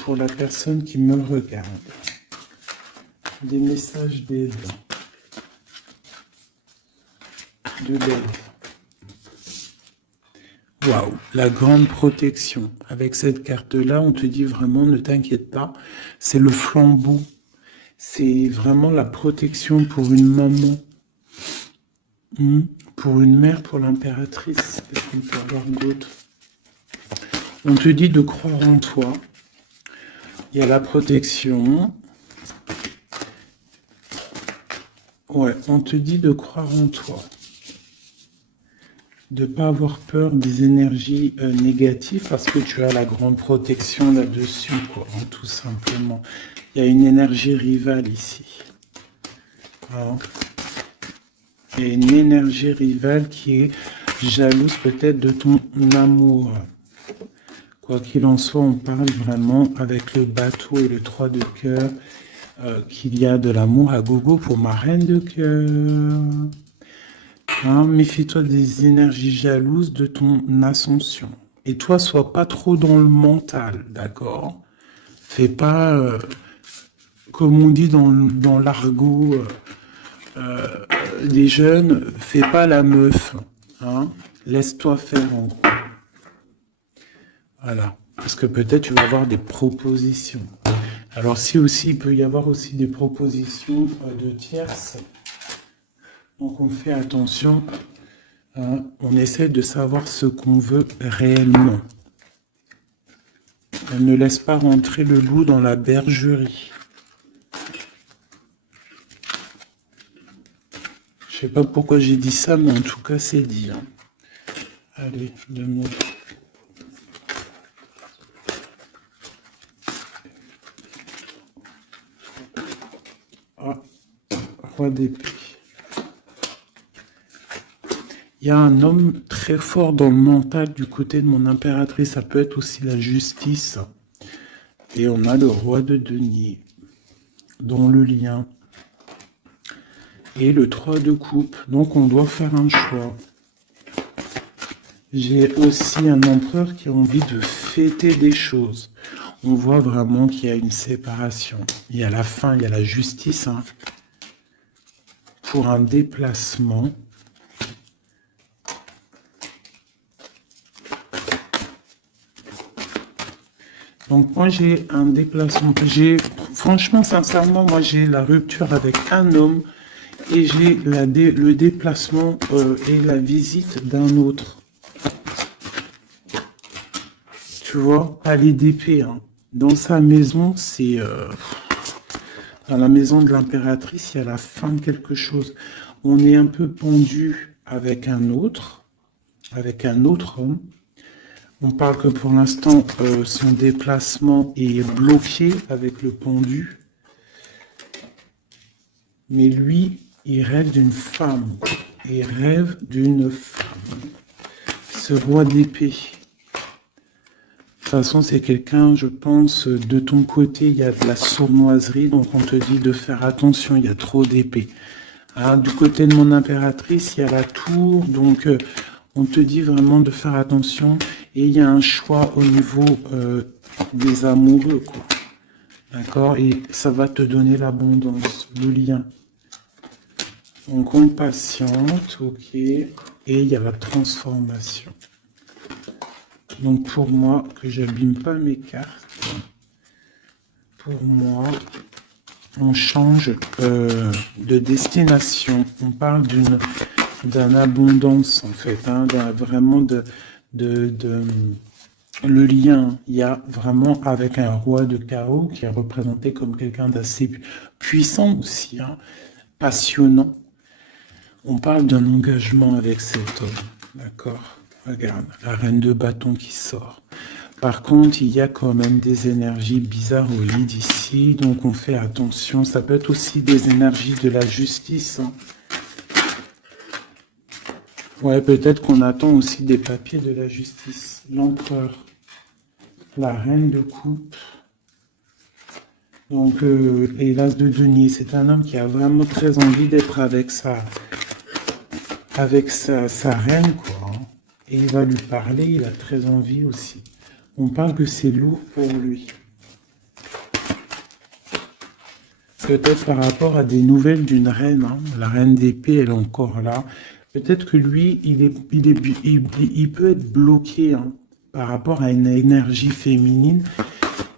pour la personne qui me regarde. Des messages d'aide. De l'aide. Waouh, la grande protection. Avec cette carte-là, on te dit vraiment, ne t'inquiète pas, c'est le flambeau. C'est vraiment la protection pour une maman, pour une mère, pour l'impératrice. Qu'est-ce qu'on peut avoir d'autre? On te dit de croire en toi. Il y a la protection. Ouais, on te dit de croire en toi. de ne pas avoir peur des énergies négatives parce que tu as la grande protection là-dessus, quoi, hein, tout simplement. Il y a une énergie rivale ici. Hein. Il y a une énergie rivale qui est jalouse peut-être de ton amour. Quoi qu'il en soit, on parle vraiment avec le bateau et le 3 de cœur qu'il y a de l'amour à gogo pour ma reine de cœur. Hein, méfie-toi des énergies jalouses de ton ascension. Et toi, sois pas trop dans le mental, d'accord? Fais pas, comme on dit dans l'argot des jeunes, fais pas la meuf. Hein? Laisse-toi faire en gros. Voilà. Parce que peut-être tu vas avoir des propositions. Alors si aussi, il peut y avoir aussi des propositions de tierces. Donc on fait attention. Hein, on essaie de savoir ce qu'on veut réellement. Elle ne laisse pas rentrer le loup dans la bergerie. Je sais pas pourquoi j'ai dit ça, mais en tout cas c'est dit. Hein. Allez, donne-moi. Ah, roi d'épée. Il y a un homme très fort dans le mental du côté de mon impératrice. Ça peut être aussi la justice. Et on a le roi de denier dans le lien. Et le 3 de coupe. Donc on doit faire un choix. J'ai aussi un empereur qui a envie de fêter des choses. On voit vraiment qu'il y a une séparation. Il y a la fin, il y a la justice. Hein, pour un déplacement. Donc moi j'ai un déplacement, franchement sincèrement moi j'ai la rupture avec un homme et j'ai le déplacement et la visite d'un autre. Tu vois, palais d'épée, hein. Dans sa maison, c'est dans la maison de l'impératrice, il y a la fin de quelque chose. On est un peu pendu avec un autre homme. On parle que pour l'instant, son déplacement est bloqué avec le pendu. Mais lui, il rêve d'une femme. Il rêve d'une femme. Ce roi d'épée. De toute façon, c'est quelqu'un, je pense, de ton côté, il y a de la sournoiserie. Donc, on te dit de faire attention, il y a trop d'épées. Hein, du côté de mon impératrice, il y a la tour. Donc, on te dit vraiment de faire attention. Et il y a un choix au niveau des amoureux, quoi. D'accord? Et ça va te donner l'abondance, le lien. Donc on patiente, ok. Et il y a la transformation. Donc pour moi, que j'abîme pas mes cartes, pour moi, on change de destination. On parle d'une abondance en fait, hein, vraiment le lien, il y a vraiment avec un roi de chaos qui est représenté comme quelqu'un d'assez puissant aussi, hein, passionnant. On parle d'un engagement avec cet homme, d'accord? Regarde, la reine de bâton qui sort. Par contre, il y a quand même des énergies bizarres au lit ici, donc on fait attention. Ça peut être aussi des énergies de la justice, hein. Ouais, peut-être qu'on attend aussi des papiers de la justice. L'empereur, la reine de coupe, donc et l'as de denier. C'est un homme qui a vraiment très envie d'être avec sa reine, quoi. Hein. Et il va lui parler, il a très envie aussi. On parle que c'est lourd pour lui. Peut-être par rapport à des nouvelles d'une reine, hein. La reine d'épée, elle est encore là. Peut-être que lui, il peut être bloqué, hein, par rapport à une énergie féminine.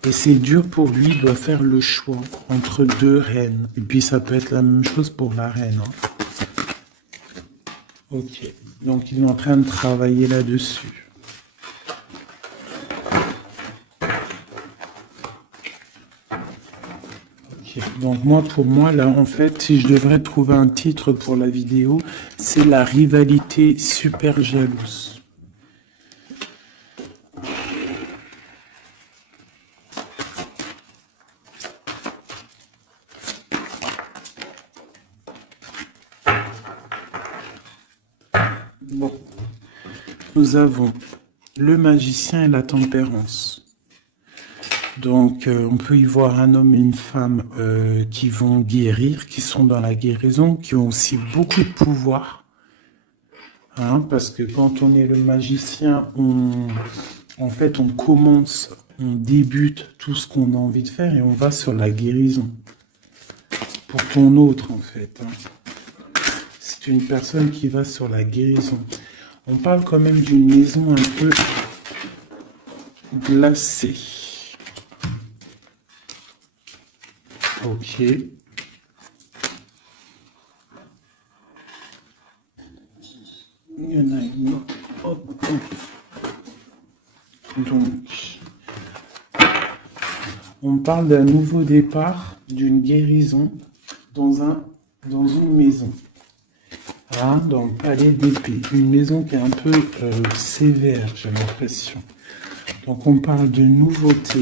Et c'est dur pour lui, il doit faire le choix entre deux reines. Et puis ça peut être la même chose pour la reine. Hein. Ok, donc il est en train de travailler là-dessus. Ok. Donc moi, pour moi, là, en fait, si je devrais trouver un titre pour la vidéo, c'est la rivalité super jalouse. Bon, nous avons le magicien et la tempérance. Donc, on peut y voir un homme et une femme qui vont guérir, qui sont dans la guérison, qui ont aussi beaucoup de pouvoir. Hein, parce que quand on est le magicien, en fait, on commence, on débute tout ce qu'on a envie de faire et on va sur la guérison. Pour ton autre, en fait. Hein. C'est une personne qui va sur la guérison. On parle quand même d'une maison un peu glacée. Ok. Il y en a une autre. Hop, hop. Donc, on parle d'un nouveau départ, d'une guérison dans une maison. Hein, dans le palais d'épée. Une maison qui est un peu sévère, j'ai l'impression. Donc on parle de nouveauté.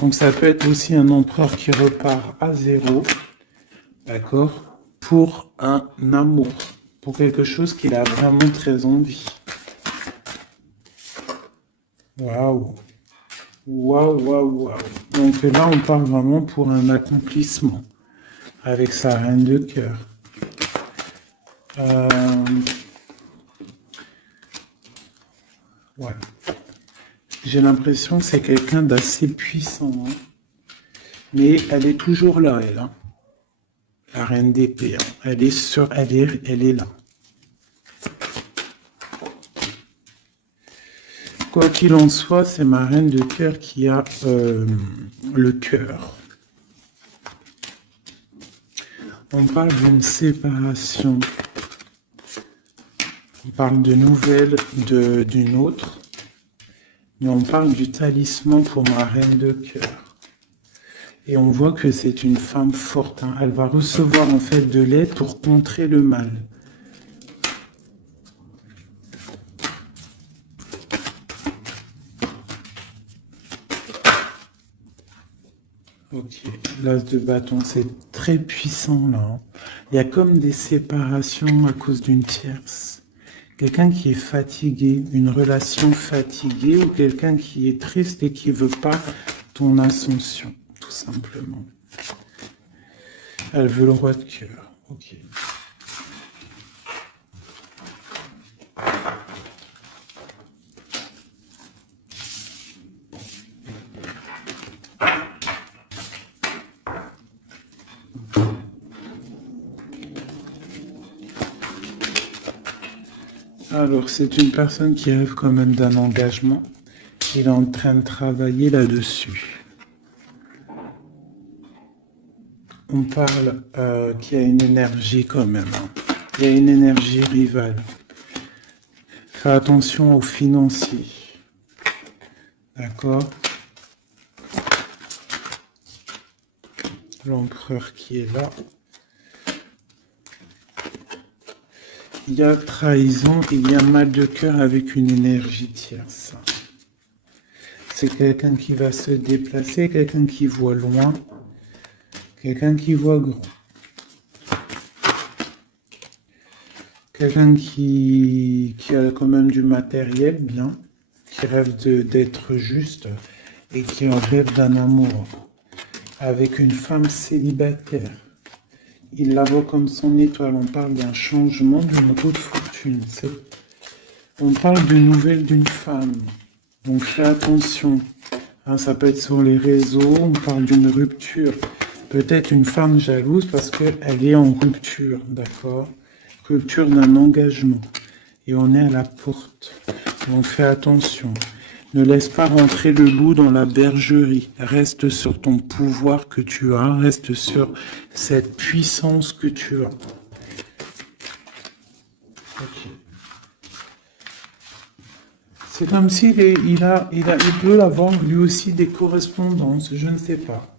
Donc ça peut être aussi un empereur qui repart à zéro, d'accord, pour un amour, pour quelque chose qu'il a vraiment très envie. Waouh, waouh, waouh, waouh. Donc là, on parle vraiment pour un accomplissement avec sa reine de cœur. Ouais. J'ai l'impression que c'est quelqu'un d'assez puissant. Hein. Mais elle est toujours là, elle. Hein. La reine d'épée. Hein. Elle est là. Quoi qu'il en soit, c'est ma reine de cœur qui a le cœur. On parle d'une séparation. On parle de nouvelles d'une autre. Mais on parle du talisman pour ma reine de cœur. Et on voit que c'est une femme forte. Hein. Elle va recevoir en fait de l'aide pour contrer le mal. Ok, l'as de bâton, c'est très puissant là. Hein. Il y a comme des séparations à cause d'une tierce. Quelqu'un qui est fatigué, une relation fatiguée ou quelqu'un qui est triste et qui veut pas ton ascension, tout simplement. Elle veut le roi de cœur. Ok. Alors, c'est une personne qui rêve quand même d'un engagement. Il est en train de travailler là-dessus. On parle qu'il y a une énergie quand même. Hein. Il y a une énergie rivale. Fais attention aux financiers. D'accord? L'empereur qui est là. Il y a trahison, il y a mal de cœur avec une énergie tierce. C'est quelqu'un qui va se déplacer, quelqu'un qui voit loin, quelqu'un qui voit grand. Quelqu'un qui a quand même du matériel bien, qui rêve d'être juste et qui en rêve d'un amour avec une femme célibataire. Il la voit comme son étoile. On parle d'un changement, d'une autre fortune. On parle de nouvelles d'une femme. Donc fais attention. Hein, ça peut être sur les réseaux. On parle d'une rupture. Peut-être une femme jalouse parce qu'elle est en rupture. D'accord? Rupture d'un engagement. Et on est à la porte. Donc fais attention. Ne laisse pas rentrer le loup dans la bergerie. Reste sur ton pouvoir que tu as. Reste sur cette puissance que tu as. Okay. C'est comme s'il il peut avoir lui aussi des correspondances, je ne sais pas,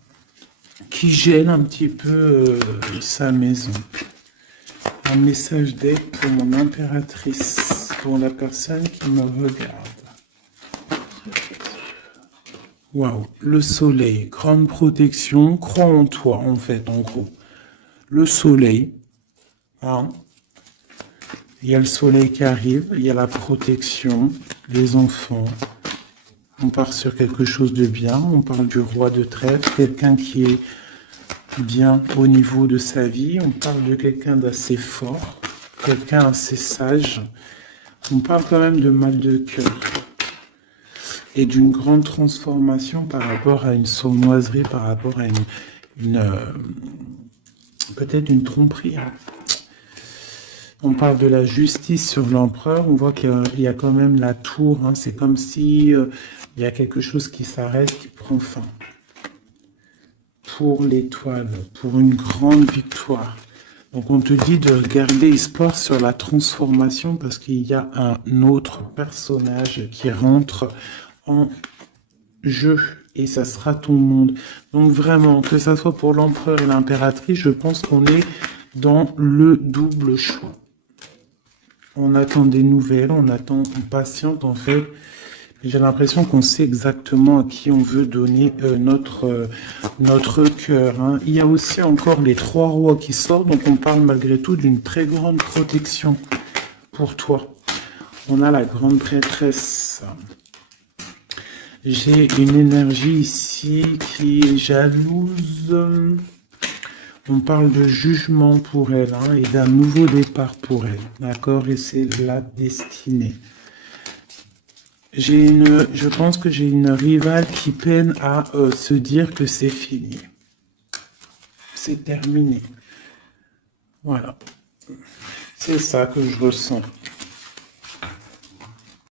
qui gêne un petit peu sa maison. Un message d'aide pour mon impératrice, pour la personne qui me regarde. Waouh, le soleil, grande protection, crois en toi en fait, en gros. Le soleil, hein. Il y a le soleil qui arrive, il y a la protection, les enfants. On part sur quelque chose de bien, on parle du roi de trèfle, quelqu'un qui est bien au niveau de sa vie, on parle de quelqu'un d'assez fort, quelqu'un assez sage. On parle quand même de mal de cœur et d'une grande transformation par rapport à une sournoiserie, par rapport à peut-être une tromperie. Hein. On parle de la justice sur l'empereur, on voit qu'il y a quand même la tour, hein. C'est comme si il y a quelque chose qui s'arrête, qui prend fin. Pour l'étoile, pour une grande victoire. Donc on te dit de garder espoir sur la transformation parce qu'il y a un autre personnage qui rentre en jeu et ça sera ton monde. Donc vraiment, que ça soit pour l'empereur et l'impératrice, je pense qu'on est dans le double choix. On attend des nouvelles, on patiente en fait. J'ai l'impression qu'on sait exactement à qui on veut donner notre cœur. Hein. Il y a aussi encore les 3 rois qui sortent, donc on parle malgré tout d'une très grande protection pour toi. On a la grande prêtresse. J'ai une énergie ici qui est jalouse. On parle de jugement pour elle hein, et d'un nouveau départ pour elle. D'accord? Et c'est la destinée. Je pense que j'ai une rivale qui peine à se dire que c'est fini. C'est terminé. Voilà. C'est ça que je ressens.